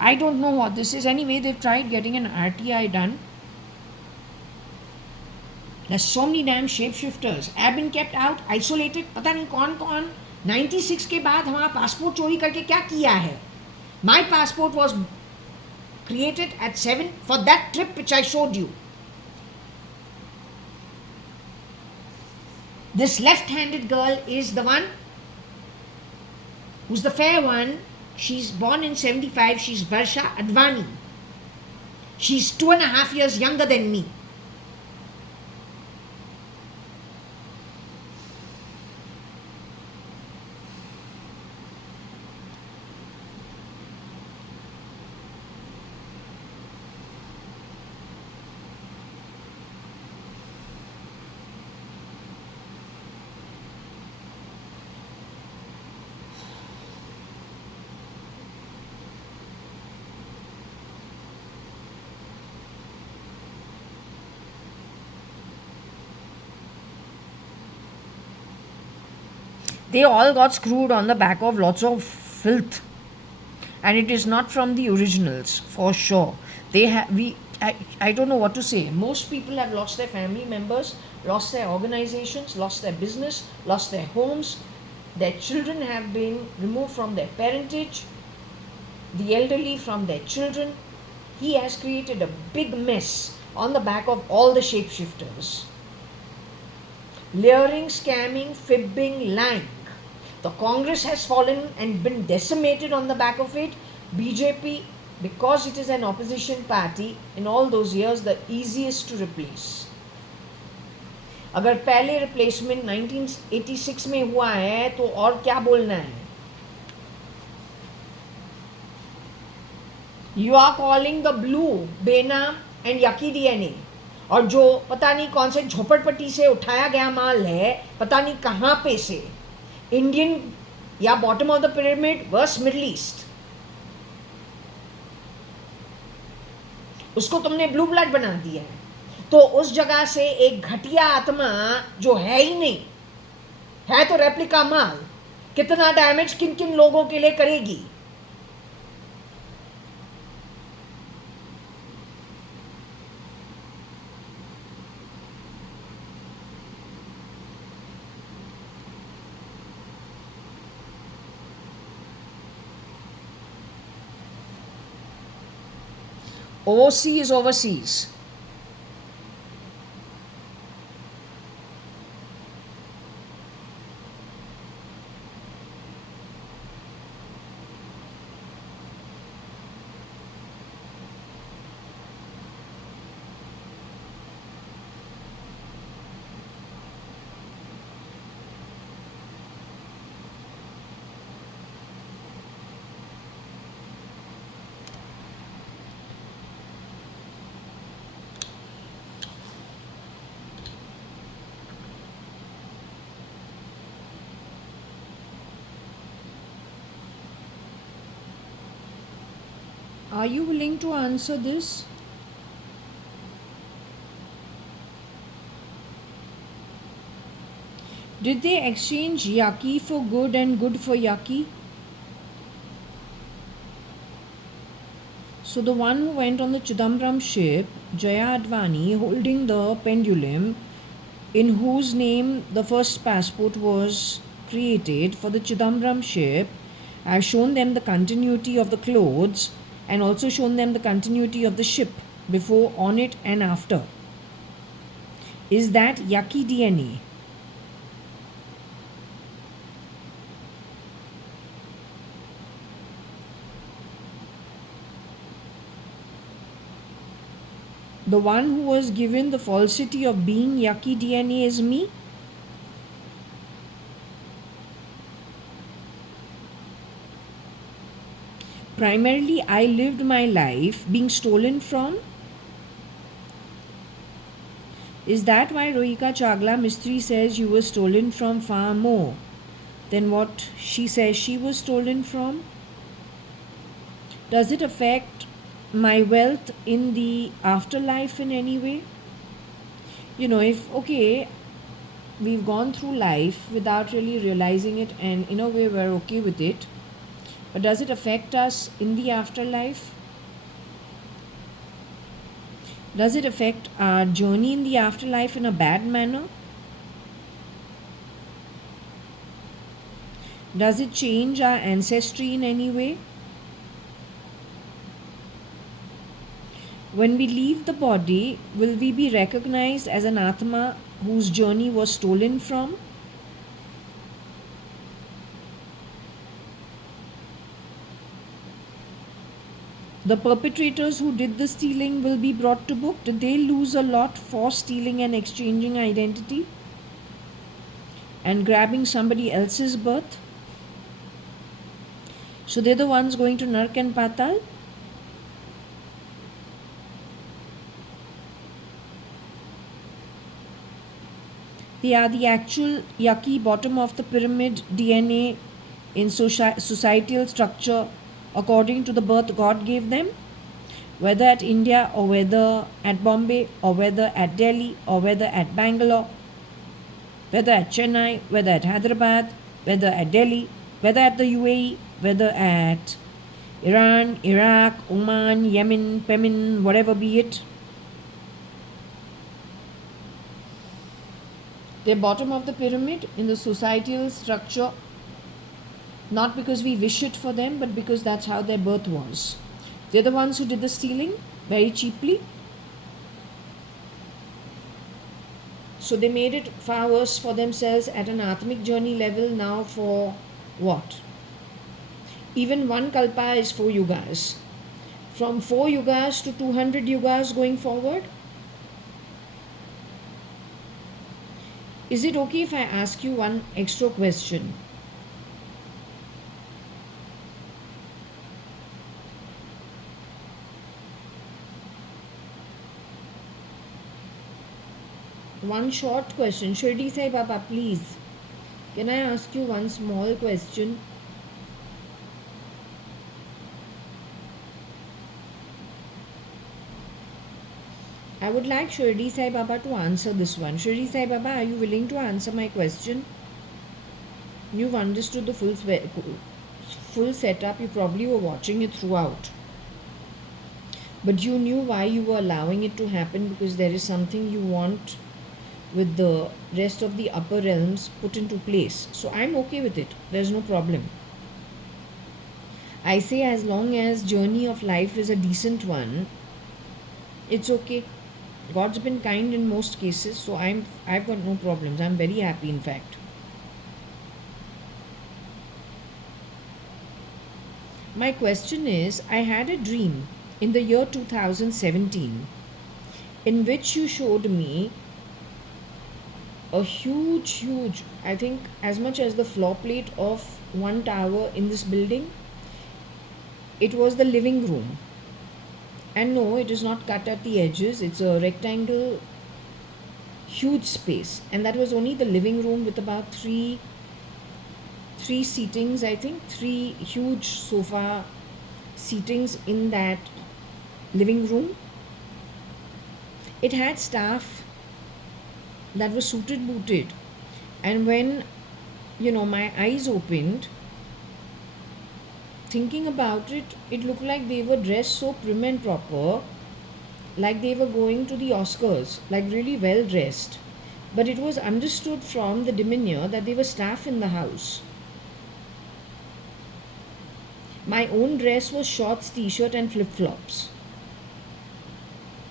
I don't know what this is. Anyway, they've tried getting an RTI done. There's so many damn shapeshifters have been kept out, isolated. पता नहीं कौन 96 के बाद हमारा passport चोरी करके क्या किया है. My passport was created at 7 for that trip which I showed you. This left-handed girl is the one who's the fair one. She's born in 75. She's Varsha Advani. She's 2.5 years younger than me. They all got screwed on the back of lots of filth, and it is not from the originals for sure. I don't know what to say. Most people have lost their family members, lost their organizations, lost their business, lost their homes. Their children have been removed from their parentage, the elderly from their children. He has created a big mess on the back of all the shapeshifters. Leering, scamming, fibbing, lying. The Congress has fallen and been decimated on the back of it. BJP, because it is an opposition party, in all those years, the easiest to replace. अगर पहले replacement 1986 में हुआ है तो और क्या बोलना है. You are calling the blue बेना and yucky DNA. और जो पता नहीं कौन से झोपड़पट्टी से उठाया गया माल है, पता नहीं कहाँ पे से, इंडियन या bottom of the pyramid versus Middle East. उसको तुमने ब्लू ब्लड बना दिया है, तो उस जगह से एक घटिया आत्मा जो है ही नहीं है, तो रेप्लिका माल कितना डैमेज किन किन लोगों के लिए करेगी। OC is overseas. Are you willing to answer this? Did they exchange Yaki for good and good for Yaki? So the one who went on the Chidambaram ship, Jaya.ADVANI, holding the pendulum, in whose name the first passport was created for the Chidambaram ship, I've shown them the continuity of the clothes and also shown them the continuity of the ship before, on it and after. Is that Yaki DNA? The one who was given the falsity of being Yaki DNA is me? Primarily, I lived my life being stolen from. Is that why Rohika Chagla Mistri says you were stolen from far more than what she says she was stolen from? Does it affect my wealth in the afterlife in any way? If, okay, we've gone through life without really realizing it, and in a way we're okay with it, but does it affect us in the afterlife? Does it affect our journey in the afterlife in a bad manner? Does it change our ancestry in any way? When we leave the body, will we be recognized as an Atma whose journey was stolen from? The perpetrators who did the stealing will be brought to book. Did they lose a lot for stealing and exchanging identity and grabbing somebody else's birth? So they're the ones going to Nark and Patal? They are the actual yucky bottom of the pyramid DNA in societal structure according to the birth God gave them, whether at India or whether at Bombay or whether at Delhi or whether at Bangalore, whether at Chennai, whether at Hyderabad, whether at Delhi, whether at the UAE, whether at Iran, Iraq, Oman, Yemen, Yemen, whatever be it. They're bottom of the pyramid in the societal structure, not because we wish it for them, but because that's how their birth was. They're the ones who did the stealing very cheaply. So they made it far worse for themselves at an Atmic journey level now for what? Even one kalpa is 4 yugas. From 4 yugas to 200 yugas going forward. Is it okay if I ask you one extra question? One short question. Shirdi Sai Baba, please. Can I ask you one small question? I would like Shirdi Sai Baba to answer this one. Shirdi Sai Baba, are you willing to answer my question? You've understood the full setup. You probably were watching it throughout. But you knew why you were allowing it to happen, because there is something you want with the rest of the upper realms put into place. So I'm okay with it. There's no problem. I say as long as journey of life is a decent one, it's okay. God's been kind in most cases, so I've got no problems. I'm very happy, in fact. My question is, I had a dream in the year 2017 in which you showed me a huge, I think as much as the floor plate of one tower in this building. It was the living room. And no, it is not cut at the edges. It's a rectangle, huge space. And that was only the living room with about three seatings, I think. Three huge sofa seatings in that living room. It had staff that was suited booted. And when, my eyes opened, thinking about it, it looked like they were dressed so prim and proper, like they were going to the Oscars, like really well dressed. But it was understood from the demeanor that they were staff in the house. My own dress was shorts, t-shirt and flip-flops.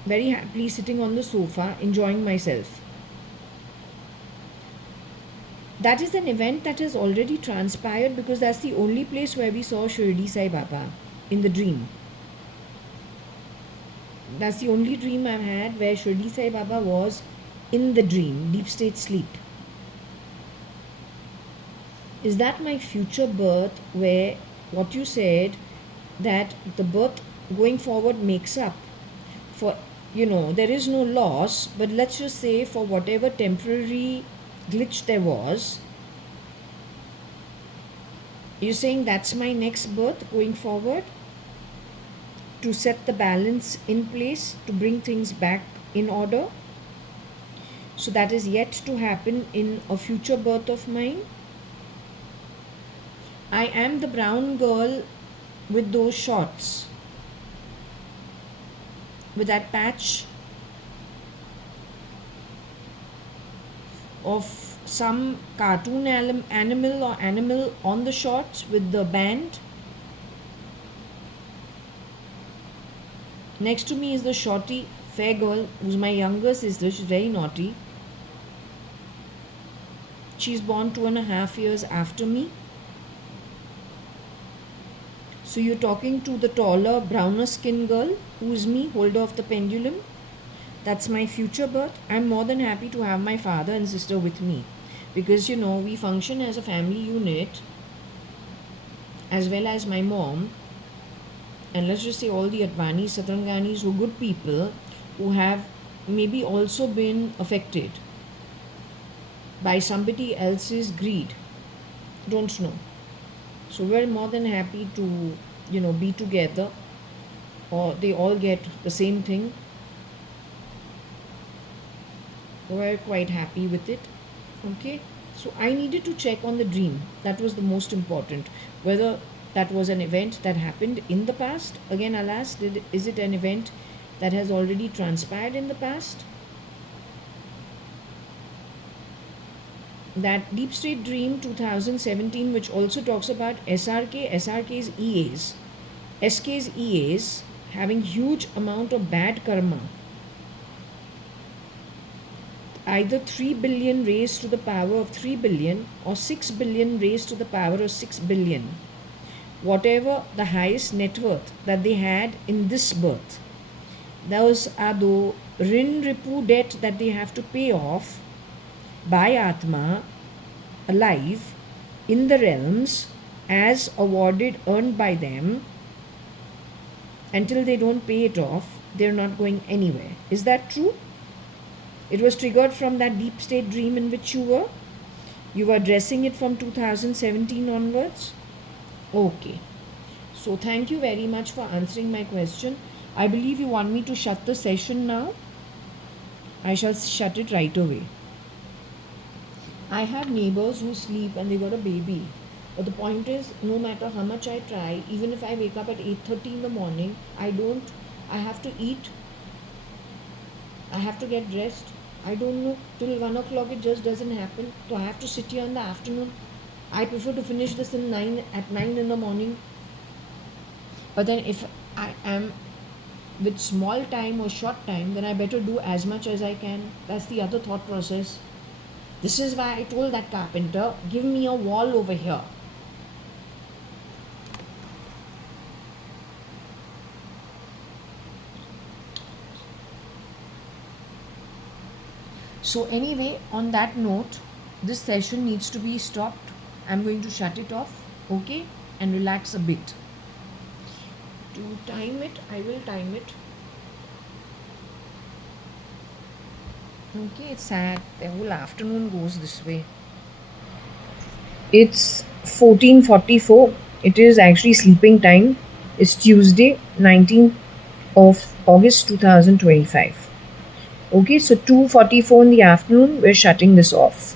Very happily sitting on the sofa, enjoying myself. That is an event that has already transpired, because that's the only place where we saw Shirdi Sai Baba in the dream. That's the only dream I've had where Shirdi Sai Baba was in the dream, deep state sleep. Is that my future birth, where what you said, that the birth going forward makes up for, there is no loss, but let's just say for whatever temporary glitch there was, you're saying that's my next birth going forward, to set the balance in place, to bring things back in order. So that is yet to happen in a future birth of mine. I am the brown girl with those shorts, with that patch of some cartoon animal on the shorts with the band. Next to me is the shorty, fair girl, who's my younger sister. She's very naughty. She's born 2.5 years after me. So you're talking to the taller, browner skin girl, who is me, holder of the pendulum. That's my future birth. I'm more than happy to have my father and sister with me, because we function as a family unit, as well as my mom. And let's just say all the Advanis, Satranganis, who are good people, who have maybe also been affected by somebody else's greed. Don't know. So we're more than happy to, be together, or they all get the same thing. We're quite happy with it. Okay. So I needed to check on the dream. That was the most important. Whether that was an event that happened in the past. Again, I'll ask, is it an event that has already transpired in the past? That Deep State Dream 2017, which also talks about SRK's EAs, SK's EAs having huge amount of bad karma. Either 3 billion raised to the power of 3 billion or 6 billion raised to the power of 6 billion. Whatever the highest net worth that they had in this birth, those are the rin ripu debt that they have to pay off by Atma alive in the realms as awarded, earned by them. Until they don't pay it off, they're not going anywhere. Is that true? It was triggered from that deep state dream in which you were addressing it from 2017 onwards. Okay. So thank you very much for answering my question. I believe you want me to shut the session now. I shall shut it right away. I have neighbors who sleep and they got a baby. But the point is, no matter how much I try, even if I wake up at 8:30 in the morning, I have to eat, I have to get dressed. I don't know, till 1 o'clock it just doesn't happen. So I have to sit here in the afternoon. I prefer to finish this at 9 in the morning. But then if I am with small time or short time, then I better do as much as I can. That's the other thought process. This is why I told that carpenter, give me a wall over here. So anyway, on that note, this session needs to be stopped. I'm going to shut it off, okay, and relax a bit. To time it, I will time it. Okay, it's sad. The whole afternoon goes this way. It's 14:44. It is actually sleeping time. It's Tuesday, 19th of August 2025. Okay, so 2:44 in the afternoon, we're shutting this off.